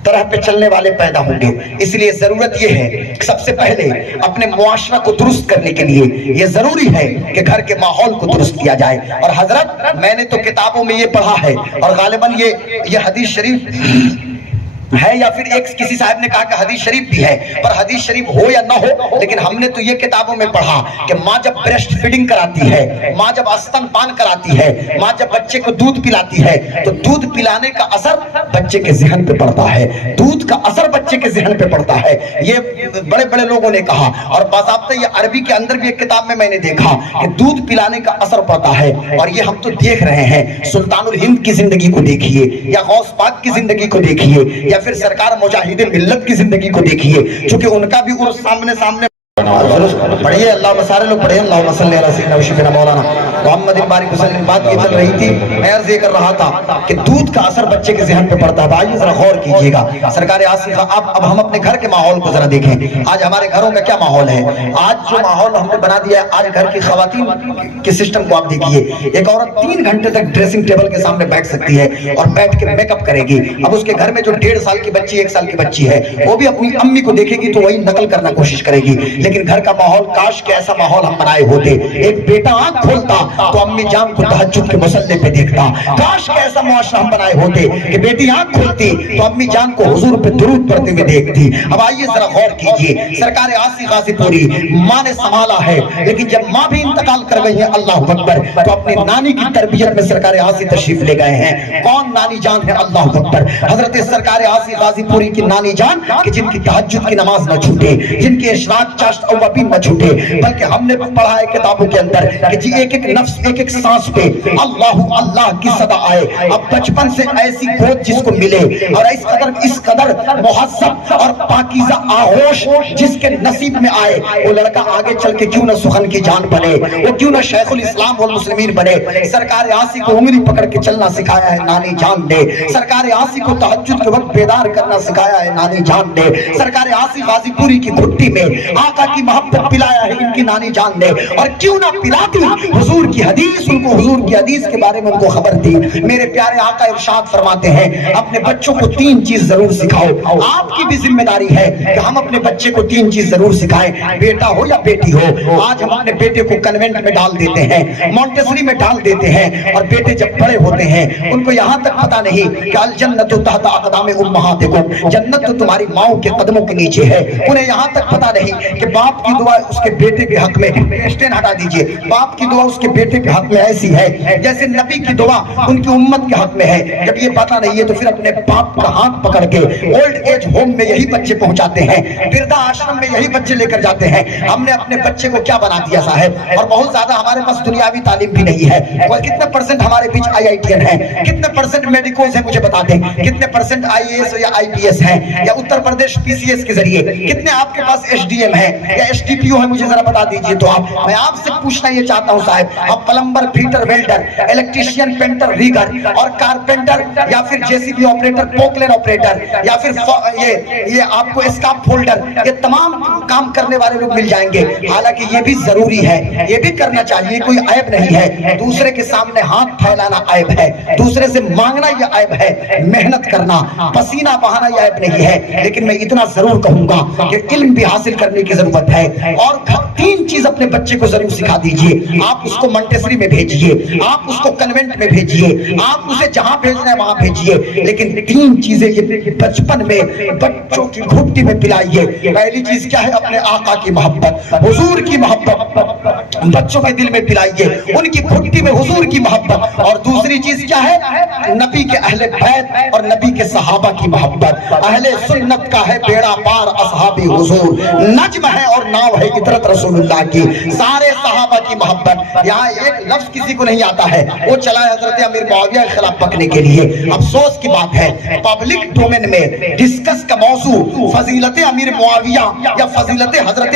طرح پہ چلنے والے پیدا ہوں گے. اس لیے ضرورت یہ ہے کہ سب سے پہلے اپنے معاشرہ کو درست کرنے کے لیے یہ ضروری ہے کہ گھر کے ماحول کو درست کیا جائے. اور حضرت میں نے تو کتابوں میں یہ پڑھا ہے اور غالباً یہ حدیث شریف ہے یا پھر ایک کسی صاحب نے کہا کہ حدیث شریف بھی ہے, پر حدیث شریف ہو یا نہ ہو لیکن ہم نے تو یہ کتابوں میں پڑھا کہ ماں جب بریسٹ فیڈنگ کراتی ہے, ماں جب استن پان کراتی ہے, ماں جب بچے کو دودھ پلاتی ہے تو دودھ پلانے کا اثر بچے کے ذہن پہ پڑتا ہے, دودھ کا اثر بچے کے ذہن پہ پڑتا ہے. یہ بڑے بڑے لوگوں نے کہا اور باضابطہ یہ عربی کے اندر بھی ایک کتاب میں نے دیکھا کہ دودھ پلانے کا اثر پڑتا ہے. اور یہ ہم تو دیکھ رہے ہیں, سلطان الہند کی زندگی کو دیکھیے یا غوث پاک کی زندگی کو دیکھیے یا پھر سرکار مجاہد ملت کی زندگی کو دیکھیے, چونکہ ان کا بھی عرص سامنے پڑھیے. اللہ سارے لوگ پڑھیے اللہم صلی علی سیدنا و شفیعنا مولانا محمد بارک وسلم. بات یہ چل رہی تھی, میں عرض یہ کر رہا تھا کہ دودھ کا اثر بچے کے ذہن پہ پڑتا ہے. بھائی ذرا غور کیجئے گا. سرکار آصف اب ہم اپنے گھر کے ماحول کو ذرا دیکھیں. آج ہمارے گھروں میں کیا ماحول ہے؟ آج جو ماحول ہم نے بنا دیا ہے, آج گھر کی خواتین کے سسٹم کو آپ دیکھیے. ایک عورت 3 گھنٹے تک ڈریسنگ ٹیبل کے سامنے بیٹھ سکتی ہے اور بیٹھ کے میک اپ کرے گی. اب اس کے گھر میں جو 1.5 سال کی بچی 1 سال کی بچی ہے وہ بھی اپنی امی کو دیکھے گی تو وہی نقل کرنا کوشش کرے گی. لیکن گھر کا ماحول, کاش کہ ایسا ماحول ہم بنائے ہوتے. ایک بیٹا آنکھ کھولتا تو امی جان کو تہجد کے مصلی پہ دیکھتا. کاش کہ ایسا معاشرہ ہم بنائے ہوتے کہ بیٹی آنکھ کھولتی تو امی جان کو حضور پہ درود پڑھتے ہوئے دیکھتی. اب آئیے ذرا غور کیجئے, سرکار آسی غازی پوری ماں نے سنبھالا ہے, لیکن جب ماں بھی انتقال کر گئی ہے اللہ اکبر تو اپنی نانی کی تربیت میں سرکار آسی تشریف لے گئے ہیں. کون نانی جان ہے؟ اللہ اکبر حضرت سرکار آسی غازی پوری کی نانی جان کہ جن کی تہجد کی نماز نہ چھوٹے, جن کی اشراق چاشت اوابین نہ چھوٹے, بلکہ ہم نے پڑھا ہے کتابوں کے اندر کہ جی ایک ایک نفس ایک ایک سانس پہ اللہ اللہ کی صدا آئے. اب بچپن سے ایسی گود جس کو ملے اور اس قدر مہذب اور پاکیزہ آغوش جس کے نصیب میں آئے, وہ لڑکا آگے چل کے کیوں نہ سخن کی جان بنے, وہ کیوں نہ شیخ الاسلام والمسلمین بنے. سرکار آسی کو انگلی پکڑ کے چلنا سکھایا ہے نانی جان نے. سرکار آسی کو تہجد کے وقت بیدار کرنا سکھایا ہے نانی جان نے. سرکار آسی غازی پوری کی گھٹی میں آقا کی محبت پلایا ہے ان کی نانی جان نے. اور کیوں نہ پلاتی, حضور کی حدیث ان کو, حضور کی حدیث کے بارے میں ان کو خبر تھی. میرے پیارے آقا ارشاد فرماتے ہیں اپنے بچوں کو 3 چیز ضرور سکھاؤ. آپ کی بھی ذمہ داری ہے کہ ہم اپنے بچے کو 3 چیز ضرور سکھائیں, بیٹا ہو یا بیٹی ہو. آج ہم اپنے بیٹے کو کنوینٹ میں ڈال دیتے ہیں, مونٹیسری میں ڈال دیتے ہیں, اور بیٹے جب بڑے ہوتے ہیں ان کو یہاں تک پتا نہیں کہ الجنت تحت اقدام امہاتکم, جنت تو تمہاری ماؤں کے قدموں کے نیچے ہے. انہیں یہاں تک پتا نہیں کہ باپ کی دعا اس کے بیٹے کے حق میں, اسٹین ہٹا دیجئے, باپ کی دعا اس کے بیٹے کے حق میں ایسی ہے جیسے نبی کی دعا ان کی امت کے حق میں ہے. جب یہ پتا نہیں ہے تو پھر اپنے باپ کا ہاتھ پکڑ کے اولڈ ایج ہوم میں یہی بچے پہنچاتے ہیں, وردھا آشرم میں یہی بچے لے کر جاتے ہیں. ہم نے اپنے بچے کو کیا بنا دیا صاحب, اور بہت زیادہ ہمارے پاس دنیاوی تعلیم بھی نہیں ہے. اور کتنے % ہمارے بیچ IITN ہیں, کتنے % میڈیکوز ہیں مجھے بتا دیں, کتنے % IAS یا IPS ہیں, یا اتر پردیش PCS کے ذریعے کتنے آپ کے پاس SDM ہیں یا STPO ہیں, مجھے ذرا بتا دیجئے. تو میں آپ سے پوچھنا یہ چاہتا ہوں صاحب, اب پلمبر, فیٹر, ویلڈر, الیکٹریشین, پینٹر, ریگر اور کارپینٹر یا پھر JCB آپریٹر, پوکلین آپریٹر یا پھر یہ آپ کو اسکاپ فولڈر, یہ تمام کام کرنے والے لوگ مل جائیں گے. حالانکہ یہ بھی ضروری ہے, یہ بھی کرنا چاہیے, کوئی عیب نہیں ہے. دوسرے کے سامنے ہاتھ پھیلانا عیب ہے, دوسرے سے مانگنا یہ عیب ہے, محنت کرنا, پسینہ بہانا یہ عیب نہیں ہے. لیکن میں اتنا ضرور کہوں گا کہ علم بھی حاصل کرنے کی ضرورت ہے. اور 3 چیز اپنے بچے کو ضرور سکھا دیجئے. آپ اس کو منٹیسری میں بھیجئے, آپ اس کو کنوینٹ میں بھیجئے, آپ اسے جہاں بھیجنا ہے وہاں بھیجئے, لیکن 3 چیزیں یہ بچپن میں بچوں کی گھٹی میں پلائیے. پہلی چیز کیا ہے؟ اپنے آقا کی محبت, حضور کی محبت بچوں کے دل میں پلائیے, ان کی گھٹی میں حضور کی محبت. اور دوسری چیز کیا ہے؟ نبی کے اہل بیت اور نبی کے صحابہ کی محبت. اہل سنت کا ہے بیڑا پار اصحابی حضور, نجم ہے اور ناو ہے عطرت رسول اللہ کی, سارے صحابہ کی محبت. یہاں ایک لفظ کسی کو نہیں آتا ہے, وہ چلا ہے حضرت امیر معاویہ کے خلاف پکنے کے لیے. افسوس کی بات ہے پبلک ڈومین میں ڈسکس کا موضوع فضیلت امیر معاویہ یا فضیلت حضرت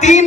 3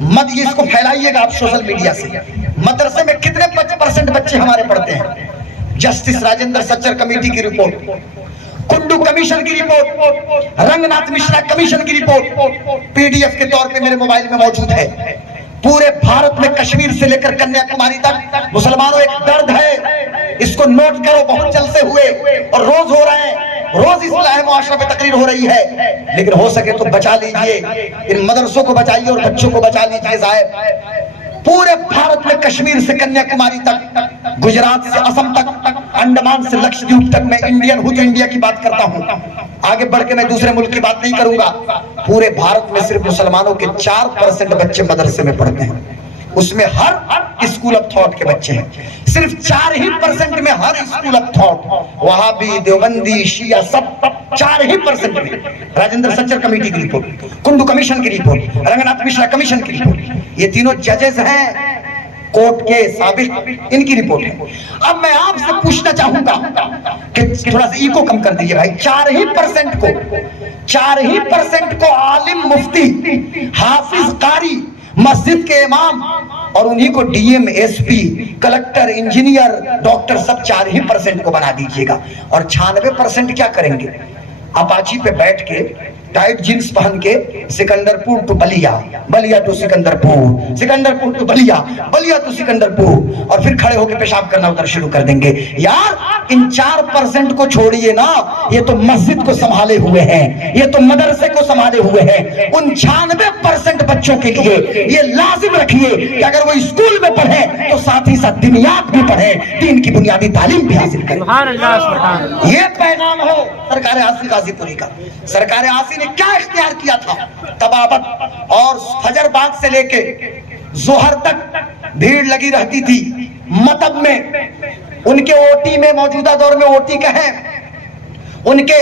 مت یہ اس کو پھیلائیے گا آپ سوشل میڈیا سے. مدرسے میں کتنے % بچے ہمارے پڑھتے ہیں؟ جسٹس راجندر سچر کمیٹی کی رپورٹ, کنڈو کمیشن کی رپورٹ, رنگ ناتھ مشرا کمیشن کی رپورٹ PDF کے طور پہ میرے موبائل میں موجود ہے. پورے بھارت میں کشمیر سے لے کر کنیا کماری تک مسلمانوں ایک درد ہے, اس کو نوٹ کرو, بہت جلسے ہوئے اور روز ہو رہے ہیں, روز اصلاح معاشرہ پہ تقریر ہو رہی ہے, لیکن ہو سکے تو بچا لیجئے, ان مدرسوں کو بچائیے اور بچوں کو بچا لیجئے. صاحب پورے بھارت میں کشمیر سے کنیا کماری تک, گجرات سے اسم تک, انڈمان سے لکشدیپ تک, میں انڈین ہوں تو انڈیا کی بات کرتا ہوں, آگے بڑھ کے میں دوسرے ملک کی بات نہیں کروں گا. پورے بھارت میں صرف مسلمانوں کے 4% بچے مدرسے میں پڑھتے ہیں, اس میں ہر اسکول آف تھاٹ کے بچے ہیں. صرف 4% میں ہر اسکول آف تھاٹ, وہابی, دیوبندی, شیعہ, سب 4% میں. راجندر سچر کمیٹی کی رپورٹ, کنڈو کمیشن کی رپورٹ, رنگناتھ مشرا کمیشن کی رپورٹ, یہ تینوں ججز ہیں کورٹ کے سابق, ان کی رپورٹ ہے. اب میں آپ سے پوچھنا چاہوں گا کہ تھوڑا سا ایکو کم کر دیجئے بھائی. 4% کو عالم, مفتی, حافظ, قاری, مسجد کے امام, اور انہی کو DM, SP, collector, engineer, doctor, سب 4% کو بنا دیجئے گا. اور 96% کیا کریں گے؟ اپاچی پہ بیٹھ کے ٹائٹ جینس پہن کے Sikandarpur to Ballia, Ballia to Sikandarpur, Sikandarpur to Ballia, Ballia to Sikandarpur, اور پھر کھڑے ہو کے پیشاب کرنا ادھر شروع کر دیں گے. یار ان 4% کو چھوڑیے نا, یہ تو مسجد کو سنبھالے ہوئے ہیں, یہ تو مدرسے کو سنبھالے ہوئے ہیں. ان 96% بچوں کے لیے یہ لازم رکھیے کہ اگر وہ اسکول میں پڑھیں تو ساتھ ہی ساتھ دنیات بھی پڑھیں, دین کی بنیادی تعلیم بھی حاصل کریں. سبحان اللہ, سبحان اللہ. یہ پیغام ہو سرکار عاصی غازی پوری کا. سرکار عاصی نے کیا اختیار کیا تھا؟ طبابت, اور فجر باغ سے لے کے ظہر تک بھیڑ لگی رہتی تھی. مطب میں ان کے اوٹی میں, موجودہ دور میں اوٹی کہیں, ان کے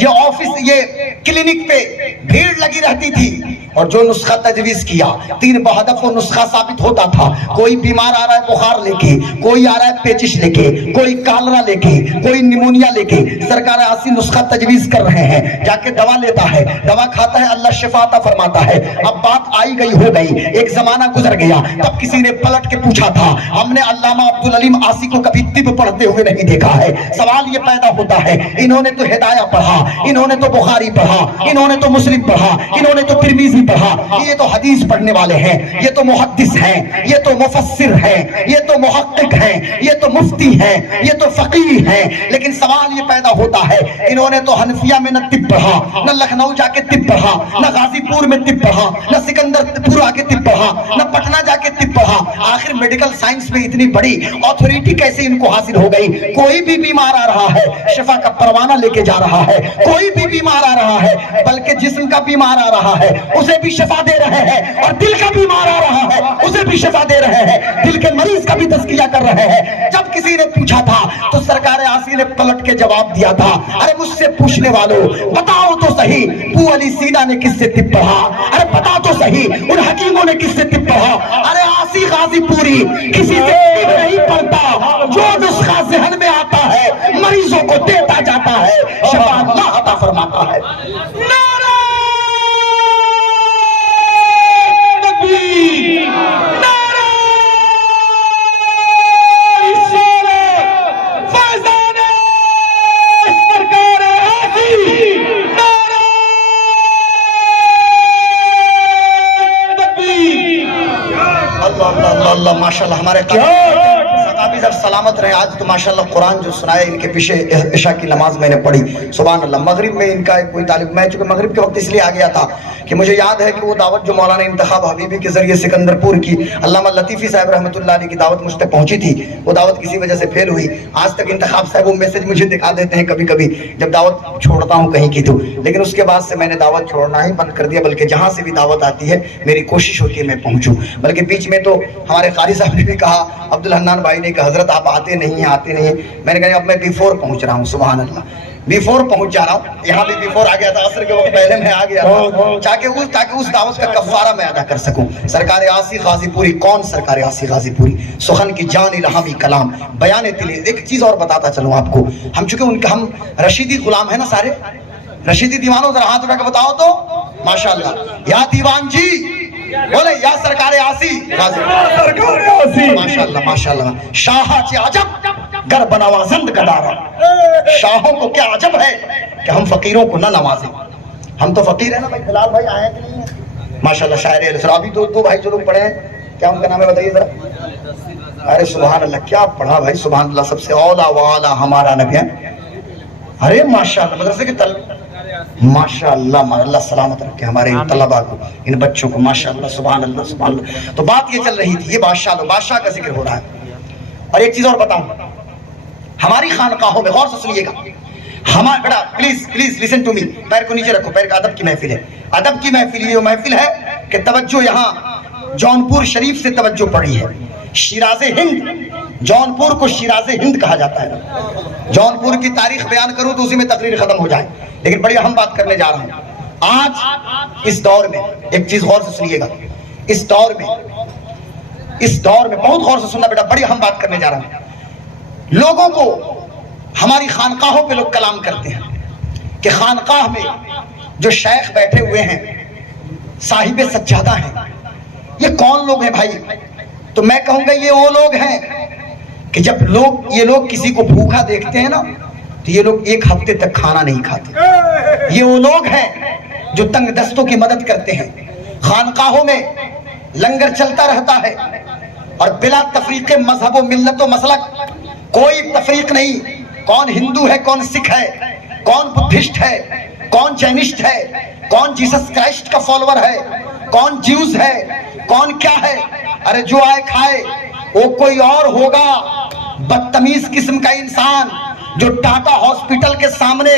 یہ آفس, یہ کلینک پہ بھیڑ لگی رہتی تھی. اور جو نسخہ تجویز کیا 3 بہدف وہ نسخہ ثابت ہوتا تھا. کوئی بیمار آ رہا ہے بخار لے کے, کوئی آ رہا ہے پیچش لے کے, کوئی کالرا لے کے, کوئی نیمونیا لے کے, سرکار عاصی نسخہ تجویز کر رہے ہیں. جا کے دوا لیتا ہے, دوا کھاتا ہے, اللہ شفا عطا فرماتا ہے. اب بات آئی گئی ہو گئی, ایک زمانہ گزر گیا, تب کسی نے پلٹ کے پوچھا تھا, ہم نے علامہ عبدالعلیم عاصی کو کبھی طب پڑھتے ہوئے نہیں دیکھا ہے. سوال یہ پیدا ہوتا ہے, انہوں نے تو ہدایہ پڑھا, انہوں نے تو بخاری پڑھا, انہوں نے تو مسلم پڑھا, انہوں نے تو ترمذی پڑھا, یہ تو حدیث پڑھنے والے ہیں, یہ تو محدث ہیں, یہ تو مفسر ہیں, یہ تو محقق ہیں, یہ تو مفتی ہیں, یہ تو فقیہ ہیں. لیکن سوال یہ پیدا ہوتا ہے, انہوں نے تو حنفیہ میں نہ طب پڑھا, نہ لکھنؤ جا کے طب پڑھا, نہ غازی پور میں طب پڑھا, نہ سکندرپور آ کے طب پڑھا, نہ پٹنہ جا کے طب پڑھا. آخر میڈیکل سائنس میں اتنی بڑی اتھارٹی کیسے ان کو حاصل ہو گئی؟ کوئی بھی بیمار آ رہا ہے شفا کا پروانہ لے کے جا رہا ہے, کوئی بھی بیمار آ رہا ہے, بلکہ جسم کا بیمار آ رہا ہے اسے بھی شفا دے رہے ہیں, اور دل کا بیمار آ رہا ہے اسے بھی شفا دے رہے ہیں, دل کے مریض کا بھی تزکیہ کر رہے ہیں. جب کسی نے پوچھا تھا تو سرکار عاصی نے پلٹ کے جواب دیا تھا, ارے مجھ سے پوچھنے والوں بتاؤ تو صحیح, ابو علی سینا نے کس سے طب پڑھا؟ ارے بتا تو صحیح, ان حکیموں نے کس سے طب پڑھا؟ ارے عاصی غازی پوری کسی سے طب نہیں پڑھتا, جو نسخہ ذہن میں آتا ہے مریضوں کو دیتا جاتا ہے, شفا اللہ عطا فرماتا ہے. اللہ ماشاءاللہ ہمارے صحابی سب سلامت رہے. آج تو ماشاءاللہ قرآن جو سنائے ان کے پیچھے عشاء کی نماز میں نے پڑھی, سبحان اللہ. مغرب میں ان کا کوئی طالب, میں چونکہ مغرب کے وقت اس لیے آ گیا تھا کہ مجھے یاد ہے کہ وہ دعوت جو مولانا انتخاب حبیبی کے ذریعے سکندرپور کی علامہ لطیفی صاحب رحمۃ اللہ علیہ کی دعوت مجھ تک پہنچی تھی, وہ دعوت کسی وجہ سے فیل ہوئی. آج تک انتخاب صاحب وہ میسج مجھے دکھا دیتے ہیں کبھی کبھی جب دعوت چھوڑتا ہوں کہیں کی تو, لیکن اس کے بعد سے میں نے دعوت چھوڑنا ہی بند کر دیا, بلکہ جہاں سے بھی دعوت آتی ہے میری کوشش ہوتی ہے میں پہنچوں. بلکہ بیچ میں تو ہمارے قاری صاحب نے بھی کہا, عبدالحنان بھائی نے کہا, حضرت آپ آتے نہیں ہیں, آتے نہیں ہیں. میں نے کہا اب میں بیفور پہنچ رہا ہوں, سبحان اللہ, بیفور پہنچ جا رہا ہوں. یہاں بھی بیفور آ گیا تھا, عصر کے وقت پہلے میں آ گیا تھا تاکہ اس دعوت کا کفارہ میں ادا کر سکوں. سرکار عاصی غازی پوری, کون سرکار عاصی غازی پوری؟ سخن کی جان الہامی کلام بیان تلی. ایک چیز اور بتاتا چلوں آپ کو, ہم چونکہ ہم رشیدی غلام ہیں نا سارے, رشیدی دیوانوں ذرا ہاتھ اٹھا کے بتاؤ تو ماشاءاللہ. یا دیوان جی بولے یا سرکار آسی. ماشاءاللہ ماشاءاللہ. شاہ چے عجب گر بنوازند گدارا. شاہوں کو کیا عجب ہے کہ ہم فقیروں کو نہ نوازیں. ہم تو فقیر ہیں نا بھائی. بلال بھائی آئے کہ نہیں ہیں ماشاءاللہ. شاعر اہل سنت. ابھی دو بھائی جو لوگ پڑھے ہیں کیا ان کا نام ہے بتائیے ذرا. ارے سبحان اللہ کیا پڑھا بھائی. سبحان اللہ. سب سے اولا والا ہمارا نبی ہے. ارے ماشاءاللہ مدرسے کے ماشاءاللہ اللہ سلامت رکھے ہمارے ان طلباء کو, ان بچوں کو ماشاءاللہ. سبحان اللہ سبحان اللہ. تو بات یہ چل رہی تھی, یہ بادشاہ کا ذکر ہو رہا ہے. اور ایک چیز اور بتاؤں, ہماری خانقاہوں میں غور سے سنیے گا. ہمارا بیٹا پلیز لسن ٹو می. پیر کو نیچے رکھو. پیر کا ادب کی محفل ہے. ادب کی محفل یہ محفل ہے کہ توجہ یہاں جونپور شریف سے توجہ پڑی ہے. شیراز ہند, جونپور کو شیراز ہند کہا جاتا ہے. جونپور کی تاریخ بیان کروں تو اسی میں تقریر ختم ہو جائے, لیکن بڑی اہم بات کرنے جا رہا ہوں آج. اس دور میں ایک چیز غور سے سنیے گا. اس دور میں بہت غور سے سننا بیٹا, بڑی اہم بات کرنے جا رہا ہوں. لوگوں کو ہماری خانقاہوں پہ لوگ کلام کرتے ہیں کہ خانقاہ میں جو شیخ بیٹھے ہوئے ہیں, صاحب سجادہ ہیں, یہ کون لوگ ہیں بھائی؟ تو میں کہوں گا یہ وہ لوگ ہیں کہ جب یہ لوگ کسی کو بھوکا دیکھتے ہیں نا تو یہ لوگ ایک ہفتے تک کھانا نہیں کھاتے. یہ وہ لوگ ہیں جو تنگ دستوں کی مدد کرتے ہیں. خانقاہوں میں لنگر چلتا رہتا ہے اور بلا تفریق مذہب و ملت و مسلک, کوئی تفریق نہیں. کون ہندو ہے, کون سکھ ہے, کون بدھسٹ ہے, کون جینسٹ ہے, کون جیسس کرائسٹ کا فالوور ہے, کون جیوز ہے, کون کیا ہے. ارے جو آئے کھائے. وہ کوئی اور ہوگا بدتمیز قسم کا انسان جو ٹاٹا ہاسپٹل کے سامنے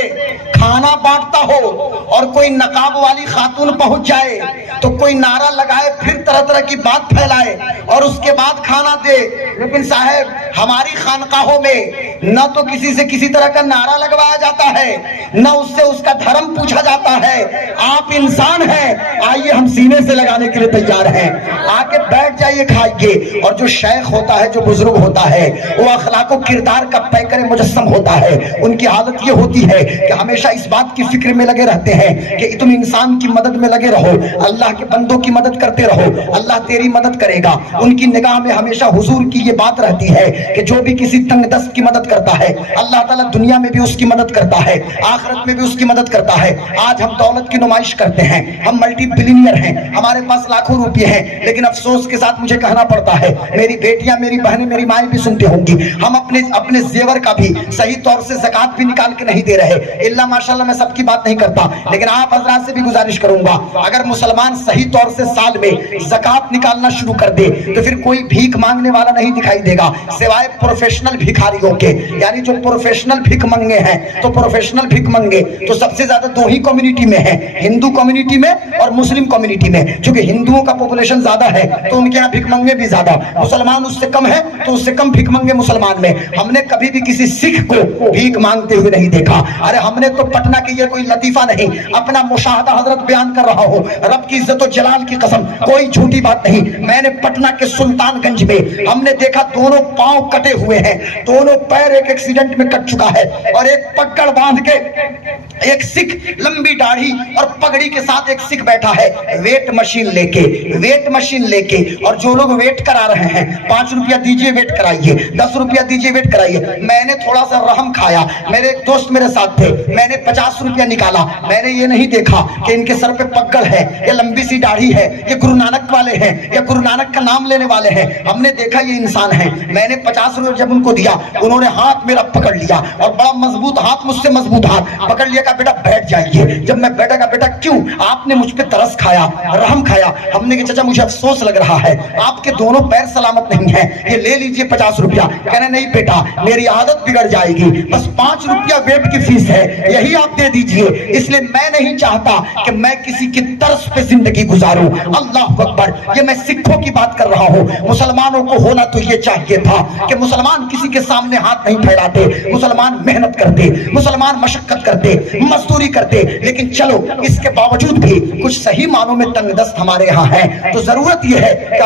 کھانا بانٹتا ہو اور کوئی نقاب والی خاتون پہنچ جائے تو کوئی نعرہ لگائے, پھر طرح طرح کی بات پھیلائے اور اس کے بعد کھانا دے. لیکن صاحب ہماری خانقاہوں میں نہ تو کسی سے کسی طرح کا نعرہ لگوایا جاتا ہے, نہ اس سے اس کا دھرم پوچھا جاتا ہے. آپ انسان ہیں, آئیے ہم سینے سے لگانے کے لیے تیار ہیں. آ کے بیٹھ جائیے, کھائیے. اور جو شیخ ہوتا ہے, جو بزرگ ہوتا ہے, وہ اخلاق و کردار کا پیکر مجسم ہوتا ہے. ان کی حالت یہ ہوتی ہے کہ ہمیشہ اس بات کی فکر میں لگے رہتے ہیں کہ تم انسان کی مدد میں لگے رہو, اللہ کے بندوں کی مدد کرتے رہو, اللہ تیری مدد کرے گا. ان کی نگاہ میں ہمیشہ حضور کی یہ بات رہتی ہے کہ جو بھی کسی تنگ دست کی مدد کرتا ہے, اللہ تعالیٰ دنیا میں بھی اس کی مدد کرتا ہے, آخرت میں بھی اس کی مدد کرتا ہے. آج ہم دولت کی نمائش کرتے ہیں, ہم ملٹی بلینئر ہیں, ہمارے پاس لاکھوں روپے ہیں, لیکن افسوس کے ساتھ مجھے کہنا پڑتا ہے, میری بیٹیاں, میری بہنیں, میری مائیں بھی سنتی ہوں گی, ہم اپنے زیور کا بھی صحیح طور سے زکات بھی نکال کے نہیں دے رہے. اللہ ماشاءاللہ میں سب کی بات نہیں کرتا, لیکن آپ حضرات سے بھی گزارش کروں گا, اگر مسلمان صحیح طور سے سال میں زکات نکالنا شروع کر دے تو پھر کوئی بھیک مانگنے والا نہیں دکھائی دے گا سوائے پروفیشنل بھیکھاریوں کے. یعنی جو پروفیشنل بھیک منگے ہیں, تو پروفیشنل بھیک منگے تو سب سے زیادہ دو ہی کمیونٹی میں ہیں, ہندو کمیونٹی میں اور مسلم کمیونٹی میں. چونکہ ہندوؤں کا پاپولیشن زیادہ ہے تو ان کے یہاں بھیک منگے بھی زیادہ, مسلمان اس سے کم ہے تو اس سے کم بھیک منگے مسلمان میں. ہم نے کبھی بھی کسی سکھ کو بھیک مانگتے ہوئے نہیں دیکھا. ارے ہم نے تو پٹنہ کی یہ کوئی لطیفہ نہیں, اپنا مشاہدہ حضرت بیان کر رہا ہوں, رب کی عزت و جلال کی قسم, کوئی جھوٹی بات نہیں. میں نے پٹنہ کے سلطان گنج میں ہم نے دیکھا دونوں پاؤں کٹے ہوئے ہیں, دونوں پیر ایک ایکسیڈنٹ میں کٹ چکا ہے, اور ایک پکڑ باندھ کے ایک سکھ لمبی داڑھی اور پگڑی کے ساتھ ایک سکھ بیٹھا ہے, ویٹ مشین لے کے, اور جو لوگ ویٹ کرا رہے ہیں 5 روپیہ دیجئے ویٹ کرائیے, 10 روپیہ دیجئے ویٹ کرائیے. میں نے تھوڑا سا رحم کھایا, میرے ایک دوست میرے ساتھ تھے, میں نے 50 روپیہ نکالا. میں نے یہ نہیں دیکھا کہ ان کے سر پہ پگڑ ہے یا لمبی سی داڑھی ہے, یہ گرو نانک والے ہیں یا گرو نانک کا نام لینے والے ہیں. ہم نے دیکھا یہ انسان ہیں. میں نے 50 روپیہ جب ان کو دیا, انہوں نے ہاتھ میرا پکڑ لیا, اور بڑا مضبوط ہاتھ, مجھ سے مضبوط ہاتھ پکڑ لیا, کہا بیٹا بیٹھ جائیے. جب میں بیٹھا, کہا بیٹا کیوں؟ آپ نے مجھ پہ ترس کھایا, رحم کھایا. ہم نے کہا چچا مجھے افسوس لگ رہا ہے, آپ کے دونوں پیر سلامت نہیں ہیں, یہ لے لیجئے 50 روپیہ. کہنے نہیں بیٹا میری عادت بگڑ جائے گی, بس 5 روپیہ ویٹ کی فیس ہے, یہی آپ دے دیجئے. اس لیے میں نہیں چاہتا کہ میں کسی کی ترس پہ زندگی گزاروں. اللہ اکبر, یہ میں سکھوں کی بات کر رہا ہوں. مسلمانوں کو ہونا تو یہ چاہیے تھا کہ مسلمان کسی کے سامنے ہاتھ نہیں پھیلاتے, مسلمان محنت کرتے, مسلمان مشقت کرتے, مزدوری کرتے. لیکن چلو اس کے باوجود بھی کچھ صحیح معنوں میں تنگ دست ہمارے ہاں ہیں. تو ضرورت یہ ہے کہ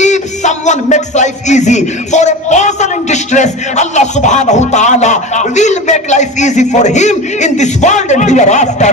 if someone makes life easy for a person in distress, Allah subhanahu ta'ala will make life easy for him in this world and hereafter।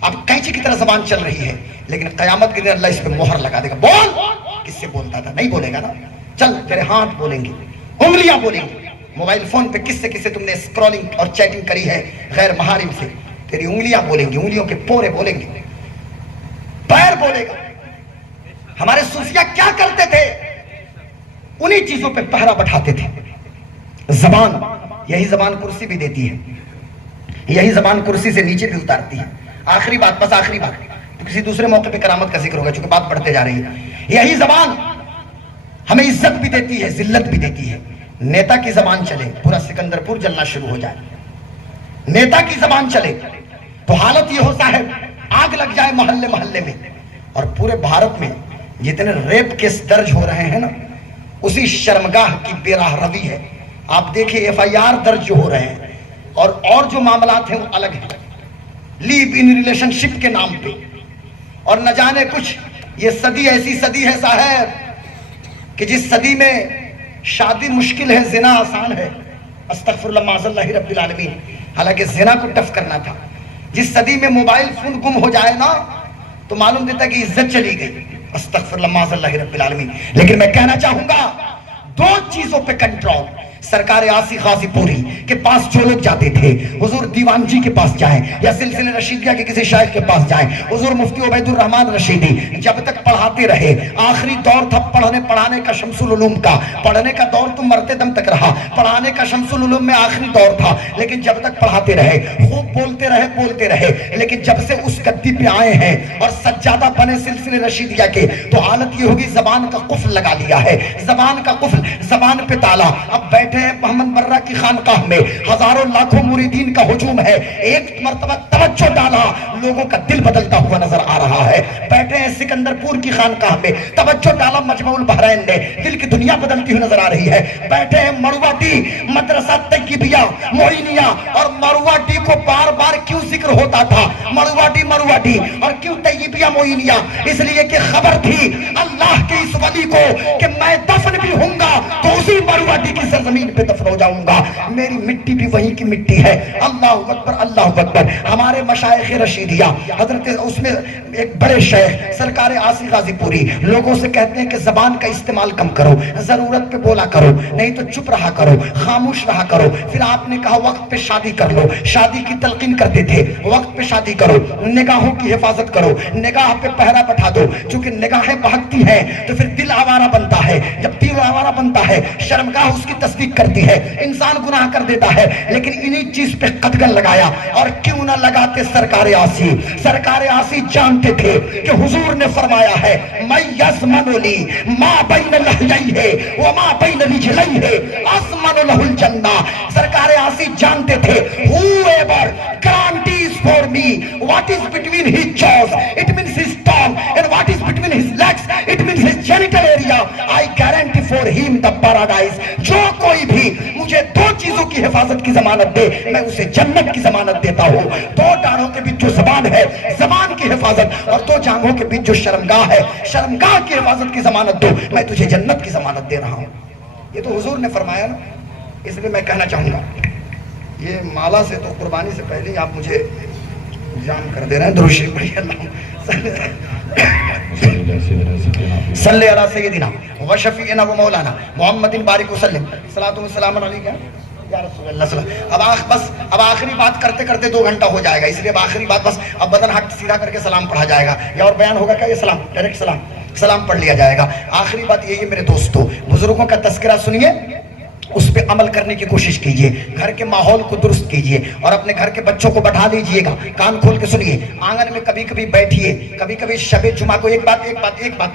اب کینچی کی طرح زبان چل رہی ہے، لیکن قیامت کے دن اللہ اس پہ مہر لگا دے گا. بول، کس سے بولتا تھا؟ نہیں بولے گا نا. چل تیرے ہاتھ بولیں گے، انگلیاں بولیں گے. موبائل فون پہ کس سے تم نے اسکرولنگ اور چیٹنگ کری ہے غیر محارم سے، تیری انگلیاں بولیں گی، انگلیوں کے پورے بولیں گے، پیر بولے گا. ہمارے صوفیہ کیا کرتے تھے؟ انہی چیزوں پہ پہرا بٹھاتے تھے. زبان، یہی زبان کرسی بھی دیتی ہے، یہی زبان کرسی سے نیچے بھی اتارتی ہے. آخری بات، بس آخری بات، تو کسی دوسرے موقع پہ کرامت کا ذکر ہوگا چونکہ بات بڑھتے جا رہی ہے. یہی زبان ہمیں عزت بھی دیتی ہے، ذلت بھی دیتی ہے. نیتا کی زبان چلے پورا سکندرپور جلنا شروع ہو جائے. نیتا کی زبان چلے تو حالت یہ ہو صاحب آگ لگ جائے محلے محلے میں. اور پورے بھارت میں جتنے ریپ کیس درج ہو رہے ہیں نا، اسی شرمگاہ کی بے راہ روی ہے. آپ دیکھیں FIR درج جو ہو رہے ہیں اور جو معاملات ہیں وہ الگ ہیں، لیو ان ریلیشن شپ کے نام پہ. اور نہ جانے کچھ، یہ صدی ایسی صدی ہے صاحب کہ جس صدی میں شادی مشکل ہے، زنا آسان ہے. استغفر اللہ معاذ اللہ رب العالمین. حالانکہ زنا کو ٹف کرنا تھا. جس صدی میں موبائل فون گم ہو جائے نا تو معلوم دیتا کہ عزت چلی گئی. استغفر اللہ معاذ اللہ رب العالمین. لیکن میں کہنا چاہوں گا دو چیزوں پہ کنٹرول. سرکار آسی غازی پوری کے پاس جو لوگ جاتے تھے، حضور دیوان جی کے پاس جائیں یا سلسلہ رشیدیہ کے کسی شیخ کے پاس جائیں، حضور مفتی عبید الرحمن رشیدی جب تک پڑھاتے رہے، آخری دور تھا پڑھانے کا شمس العلوم کا. پڑھنے کا دور تو مرتے دم تک رہا، پڑھانے کا شمس العلوم میں آخری دور تھا. لیکن جب تک پڑھاتے رہے، خوب بولتے رہے. لیکن جب سے اس گدی پہ آئے ہیں اور سجادہ بنے سلسلہ رشیدیہ کے، تو حالت یہ ہوگی زبان کا قفل لگا دیا ہے. زبان کا قفل، زبان پہ تالا. اب بیٹھے ہیں محمد برہ کی خانقاہ میں، ہزاروں لاکھوں مریدین کا ہجوم ہے. ایک مرتبہ توجہ ڈالا، لوگوں کا دل بدلتا ہوا نظر آ رہا ہے. بیٹھے ہیں سکندرپور کی خانقاہ میں، توجہ ڈالا مجمع البحرین نے، دل کی دنیا بدلتی ہوئی نظر آ رہی ہے. بیٹھے ہیں مروہٹی مدرسہ طیبیہ معینیہ، اور مروہٹی کو بار بار کیوں ذکر ہوتا تھا مروہٹی اور کیوں طیبیہ معینیہ؟ اس لیے کہ خبر تھی اللہ کے اس ولی کو کہ میں دفن بھی ہوں گا تو اسی مروہٹی کی سرزمین پہ دفن ہو جاؤں گا. میری مٹی بھی وہیں کی مٹی ہے. اللہ اکبر اللہ اکبر. ہمارے مشائخ رشیدیہ حضرت اس میں ایک بڑے شیخ سرکار آسی غازی پوری لوگوں سے کہتے ہیں کہ زبان کا استعمال کم کرو، ضرورت پہ بولا کرو، نہیں تو چپ رہا کرو، خاموش رہا کرو. پھر آپ نے کہا وقت پہ شادی کر لو. شادی کی تلقین کرتے تھے، وقت پہ شادی کرو، نگاہوں کی حفاظت کرو، نگاہ پہ پہرا بٹھا دو. چونکہ نگاہیں بہکتی ہیں تو پھر دل آوارہ بنتا ہے. جب دل آوارہ بنتا ہے شرمگاہ اس کی تصدیق کرتی ہے، انسان گناہ کر دیتا ہے. لیکن انہی چیز پہ قدغن لگایا. اور کیوں نہ لگاتے سرکار آسی جانتے تھے کہ حضور نے فرمایا ہے میں یزمن لی ما بین لحیہ وما بین رجلیہ ازمن لہ الجنہ. سرکار آسی جانتے تھے whoever guarantees for me what is between his jaws, it means his tongue, and what is between his legs, it means his genital area, I guarantee for him the paradise. جو کوئی بھی مجھے دو چیزوں کی حفاظت کی ضمانت دے میں اسے جنت کی ضمانت دیتا ہوں. دو ڈاڑوں کے بیچ جو زبان ہے، زبان کی حفاظت، اور دو جانگوں کے بیچ جو شرمگاہ ہے، شرمگاہ کی حفاظت کی ضمانت دو، میں تجھے جنت کی ضمانت دے رہا ہوں. یہ تو حضور نے فرمایا نا. اس لیے میں کہنا چاہوں گا یہ مالا سے تو قربانی سے پہلے آپ مجھے جام کر دے رہے ہیں. درود شریف پڑھیے. صلی علی سیدنا و شفیعنا و مولانا محمد بارک وسلم صلاۃ و سلام علیک یا رسول اللہ صلی اللہ. اب آخری بات کرتے کرتے 2 گھنٹہ ہو جائے گا، اس لیے اب آخری بات بس اب بدن ہاتھ سیدھا کر کے سلام پڑھا جائے گا. یا اور بیان ہوگا کیا؟ یہ سلام ڈائریکٹ سلام پڑھ لیا جائے گا. آخری بات یہی ہے میرے دوستو، بزرگوں کا تذکرہ سنیے، اس پہ عمل کرنے کی کوشش کیجئے. گھر کے ماحول کو درست کیجئے اور اپنے گھر کے بچوں کو بٹھا لیجئے گا. کان کھول کے سنیے. آنگن میں کبھی کبھی بیٹھیے، کبھی کبھی شب جمعہ کو ایک بات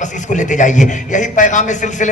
بس اس کو لیتے جائیے. یہی پیغام سلسلہ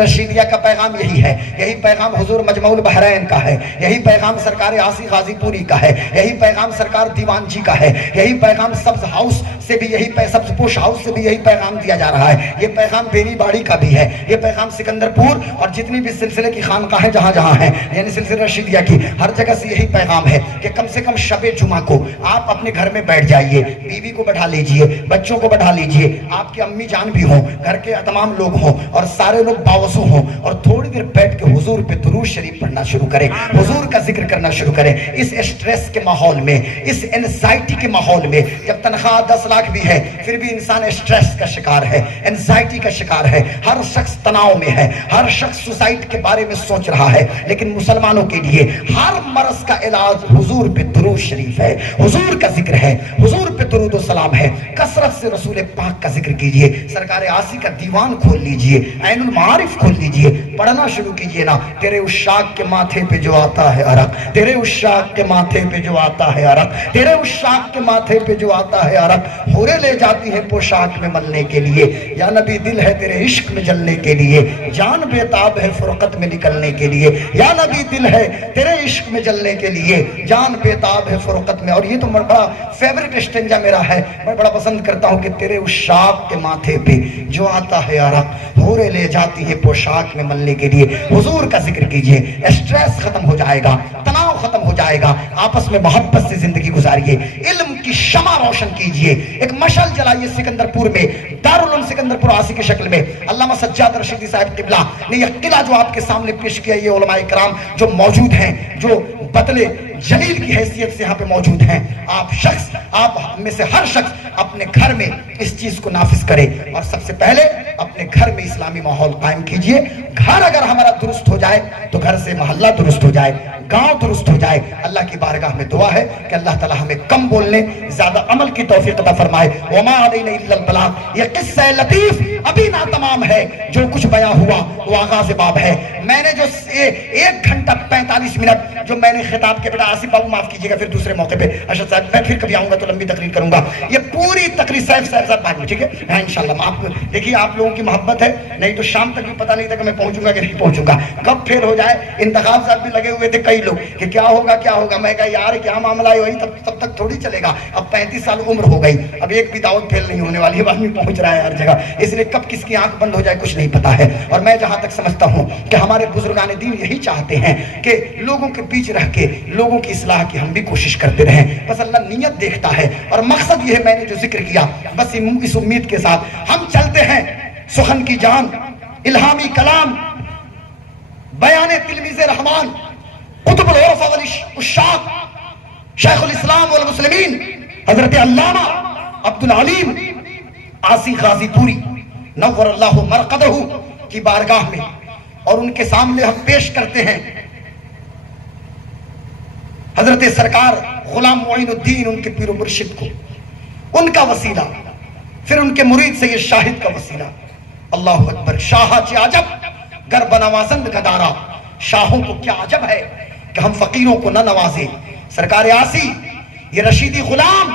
رشیدیہ کا پیغام یہی ہے. یہی پیغام حضور مجمع البحرین کا ہے. یہی پیغام سرکار آسی غازی پوری کا ہے. یہی پیغام سرکار دیوان جی کا ہے. یہی پیغام سبز ہاؤس سے بھی یہی سبز پوش ہاؤس سے بھی یہی پیغام دیا جا رہا ہے. یہ پیغام بیری باڑی کا بھی ہے, یہ پیغام سکندر پور اور جتنی بھی سلسلے کی خانقاہیں جہاں جہاں ہیں, یعنی سلسلہ رشیدیہ کی ہر جگہ سے یہی پیغام ہے کہ کم سے کم شب جمعہ کو آپ اپنے گھر میں بیٹھ جائیے, بیوی کو بٹھا لیجئے, بچوں کو بٹھا لیجئے, آپ کی امی جان بھی ہوں, گھر کے تمام لوگ ہوں اور سارے لوگ باوضو ہوں, اور تھوڑی دیر بیٹھ کے حضور پہ درود شریف پڑھنا شروع کریں, حضور کا ذکر کرنا شروع کریں. اس اسٹریس کے ماحول میں, اس انزائٹی کے ماحول میں, جب تنخواہ 10 لاکھ بھی ہے پھر بھی انسان اسٹریس کا شکار ہے, انزائٹی کا شکار ہے, ہر شخص تناؤ میں ہے, ہر شخص سوسائڈ کے بارے میں سوچ رہا ہے. لیکن مسلمانوں کے لیے ہر مرض کا علاج حضور پہ درود شریف ہے, حضور کا ذکر ہے, حضور پہ درود و سلام ہے. کثرت سے رسول پاک کا ذکر کیجئے, سرکار عاصی کا دیوان کھول لیجئے, عین المعارف کھول لیجئے, پڑھنا شروع کیجئے نا. تیرے عشاق کے ماتھے پہ جو آتا ہے عرق, تیرے عشاق کے ماتھے پہ جو آتا ہے عرق, تیرے عشاق کے ماتھے پہ جو آتا ہے عرق, حوریں لے جاتی ہیں پوشاک میں ملنے کے لیے. یا نبی دل ہے تیرے عشق میں جلنے کے لیے, جان بےتاب ہے فرقت میں نکلنے کے لیے. یا نبی دل ہے تیرے عشق میں جلنے کے لیے, جان بےتاب ہے فرقت میں. اور یہ تو بڑا فیوریٹ اسٹینجا میرا ہے, میں بڑا پسند کرتا ہوں کہ تیرے عشاق کے ماتھے پہ جو آتا ہے عرق, حوریں لے جاتی ہیں پوشاک میں ملنے کے لیے. حضور کا ذکر کیجئے, اسٹریس ختم ہو جائے گا, تناؤ ختم ہو جائے گا, آپس میں محبت سے زندگی گزاریے, علم کی شمع روشن کیجئے. ایک مشعل جلائیے سکندر پور میں, دارالعلوم سکندر پور عاصی کی شکل میں. علامہ سجاد رشیدی صاحب قبلہ نے یہ قلعہ جو آپ کے سامنے پیش کیا, یہ علماء کرام جو موجود ہیں, جو بدلے جلیل کی حیثیت سے یہاں پہ موجود ہیں, آپ میں سے ہر شخص اپنے گھر میں اس چیز کو نافذ کرے. اور سب سے پہلے اپنے گھر میں اسلامی ماحول قائم کیجئے. گھر اگر ہمارا درست ہو جائے تو گھر سے محلہ درست ہو جائے, گاؤں درست ہو جائے. اللہ کی بارگاہ میں دعا ہے کہ اللہ تعالی ہمیں کم بولنے, زیادہ عمل کی توفیق عطا فرمائے. وما علینا الا البلاغ. یہ قصہ لطیف ابھی نہ تمام ہے, جو کچھ بیان ہوا وہ آغاز باب ہے. میں نے جو 1 گھنٹہ 45 منٹ جو میں نے خطاب کے, بیٹا آصف بابو معاف کیجیے گا, پھر دوسرے موقع پہ ارشد صاحب میں پھر کبھی آؤں گا تو لمبی تقریر کروں گا. یہ پوری تقریر صاحب بعد میں, ٹھیک ہے ہاں انشاءاللہ. آپ دیکھیے آپ لوگوں کی محبت ہے, نہیں تو شام تک بھی پتہ نہیں تھا کہ میں پہنچوں گا کہ نہیں پہنچوں گا, کب پھیل ہو جائے. انتخاب صاحب بھی لگے ہوئے تھے کئی لوگ کہ کیا ہوگا کیا ہوگا. میں کہا یار کیا معاملہ ہے, وہی تب تک تھوڑی چلے گا. اب 35 سال عمر ہو گئی, اب ایک بھی دعوت پھیل نہیں ہونے والی ہے, آدمی پہنچ رہا ہے ہر جگہ. اس لیے کب کس کی آنکھ بند ہو جائے کچھ نہیں پتا ہے. اور میں جہاں تک سمجھتا ہوں کہ ہمارے بزرگان دین یہی چاہتے ہیں کہ لوگوں کے بیچ رہ کے لوگوں کی اصلاح کی ہم بھی کوشش کرتے رہیں. بس اللہ نیت دیکھتا ہے, اور مقصد یہ ہے میں نے جو ذکر کیا, بس اس امید کے ساتھ ہم چلتے ہیں. سخن کی جان, الہامی کلام, بیان تلمیذ رحمان, قطب العرف والعشاق, شیخ الاسلام والمسلمین حضرت علامہ عبدالعلیم عاصی غازی پوری نور اللہ مرقدہ کی بارگاہ میں, اور ان کے سامنے ہم پیش کرتے ہیں حضرت سرکار غلام معین الدین, ان کے پیر و مرشد کو, ان کا وسیلہ, پھر ان کے مرید سے یہ شاہد کا وسیلہ. اللہ اکبر. شاہ چے عجب گر بنوازند گدارا, شاہوں کو کیا عجب ہے کہ ہم فقیروں کو نہ نوازیں. سرکار عاصی یہ رشیدی غلام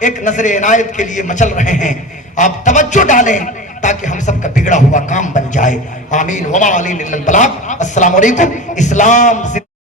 ایک نظر عنایت کے لیے مچل رہے ہیں, آپ توجہ ڈالیں تاکہ ہم سب کا بگڑا ہوا کام بن جائے. آمین. وما علینا الا البلاغ. السلام علیکم. اسلام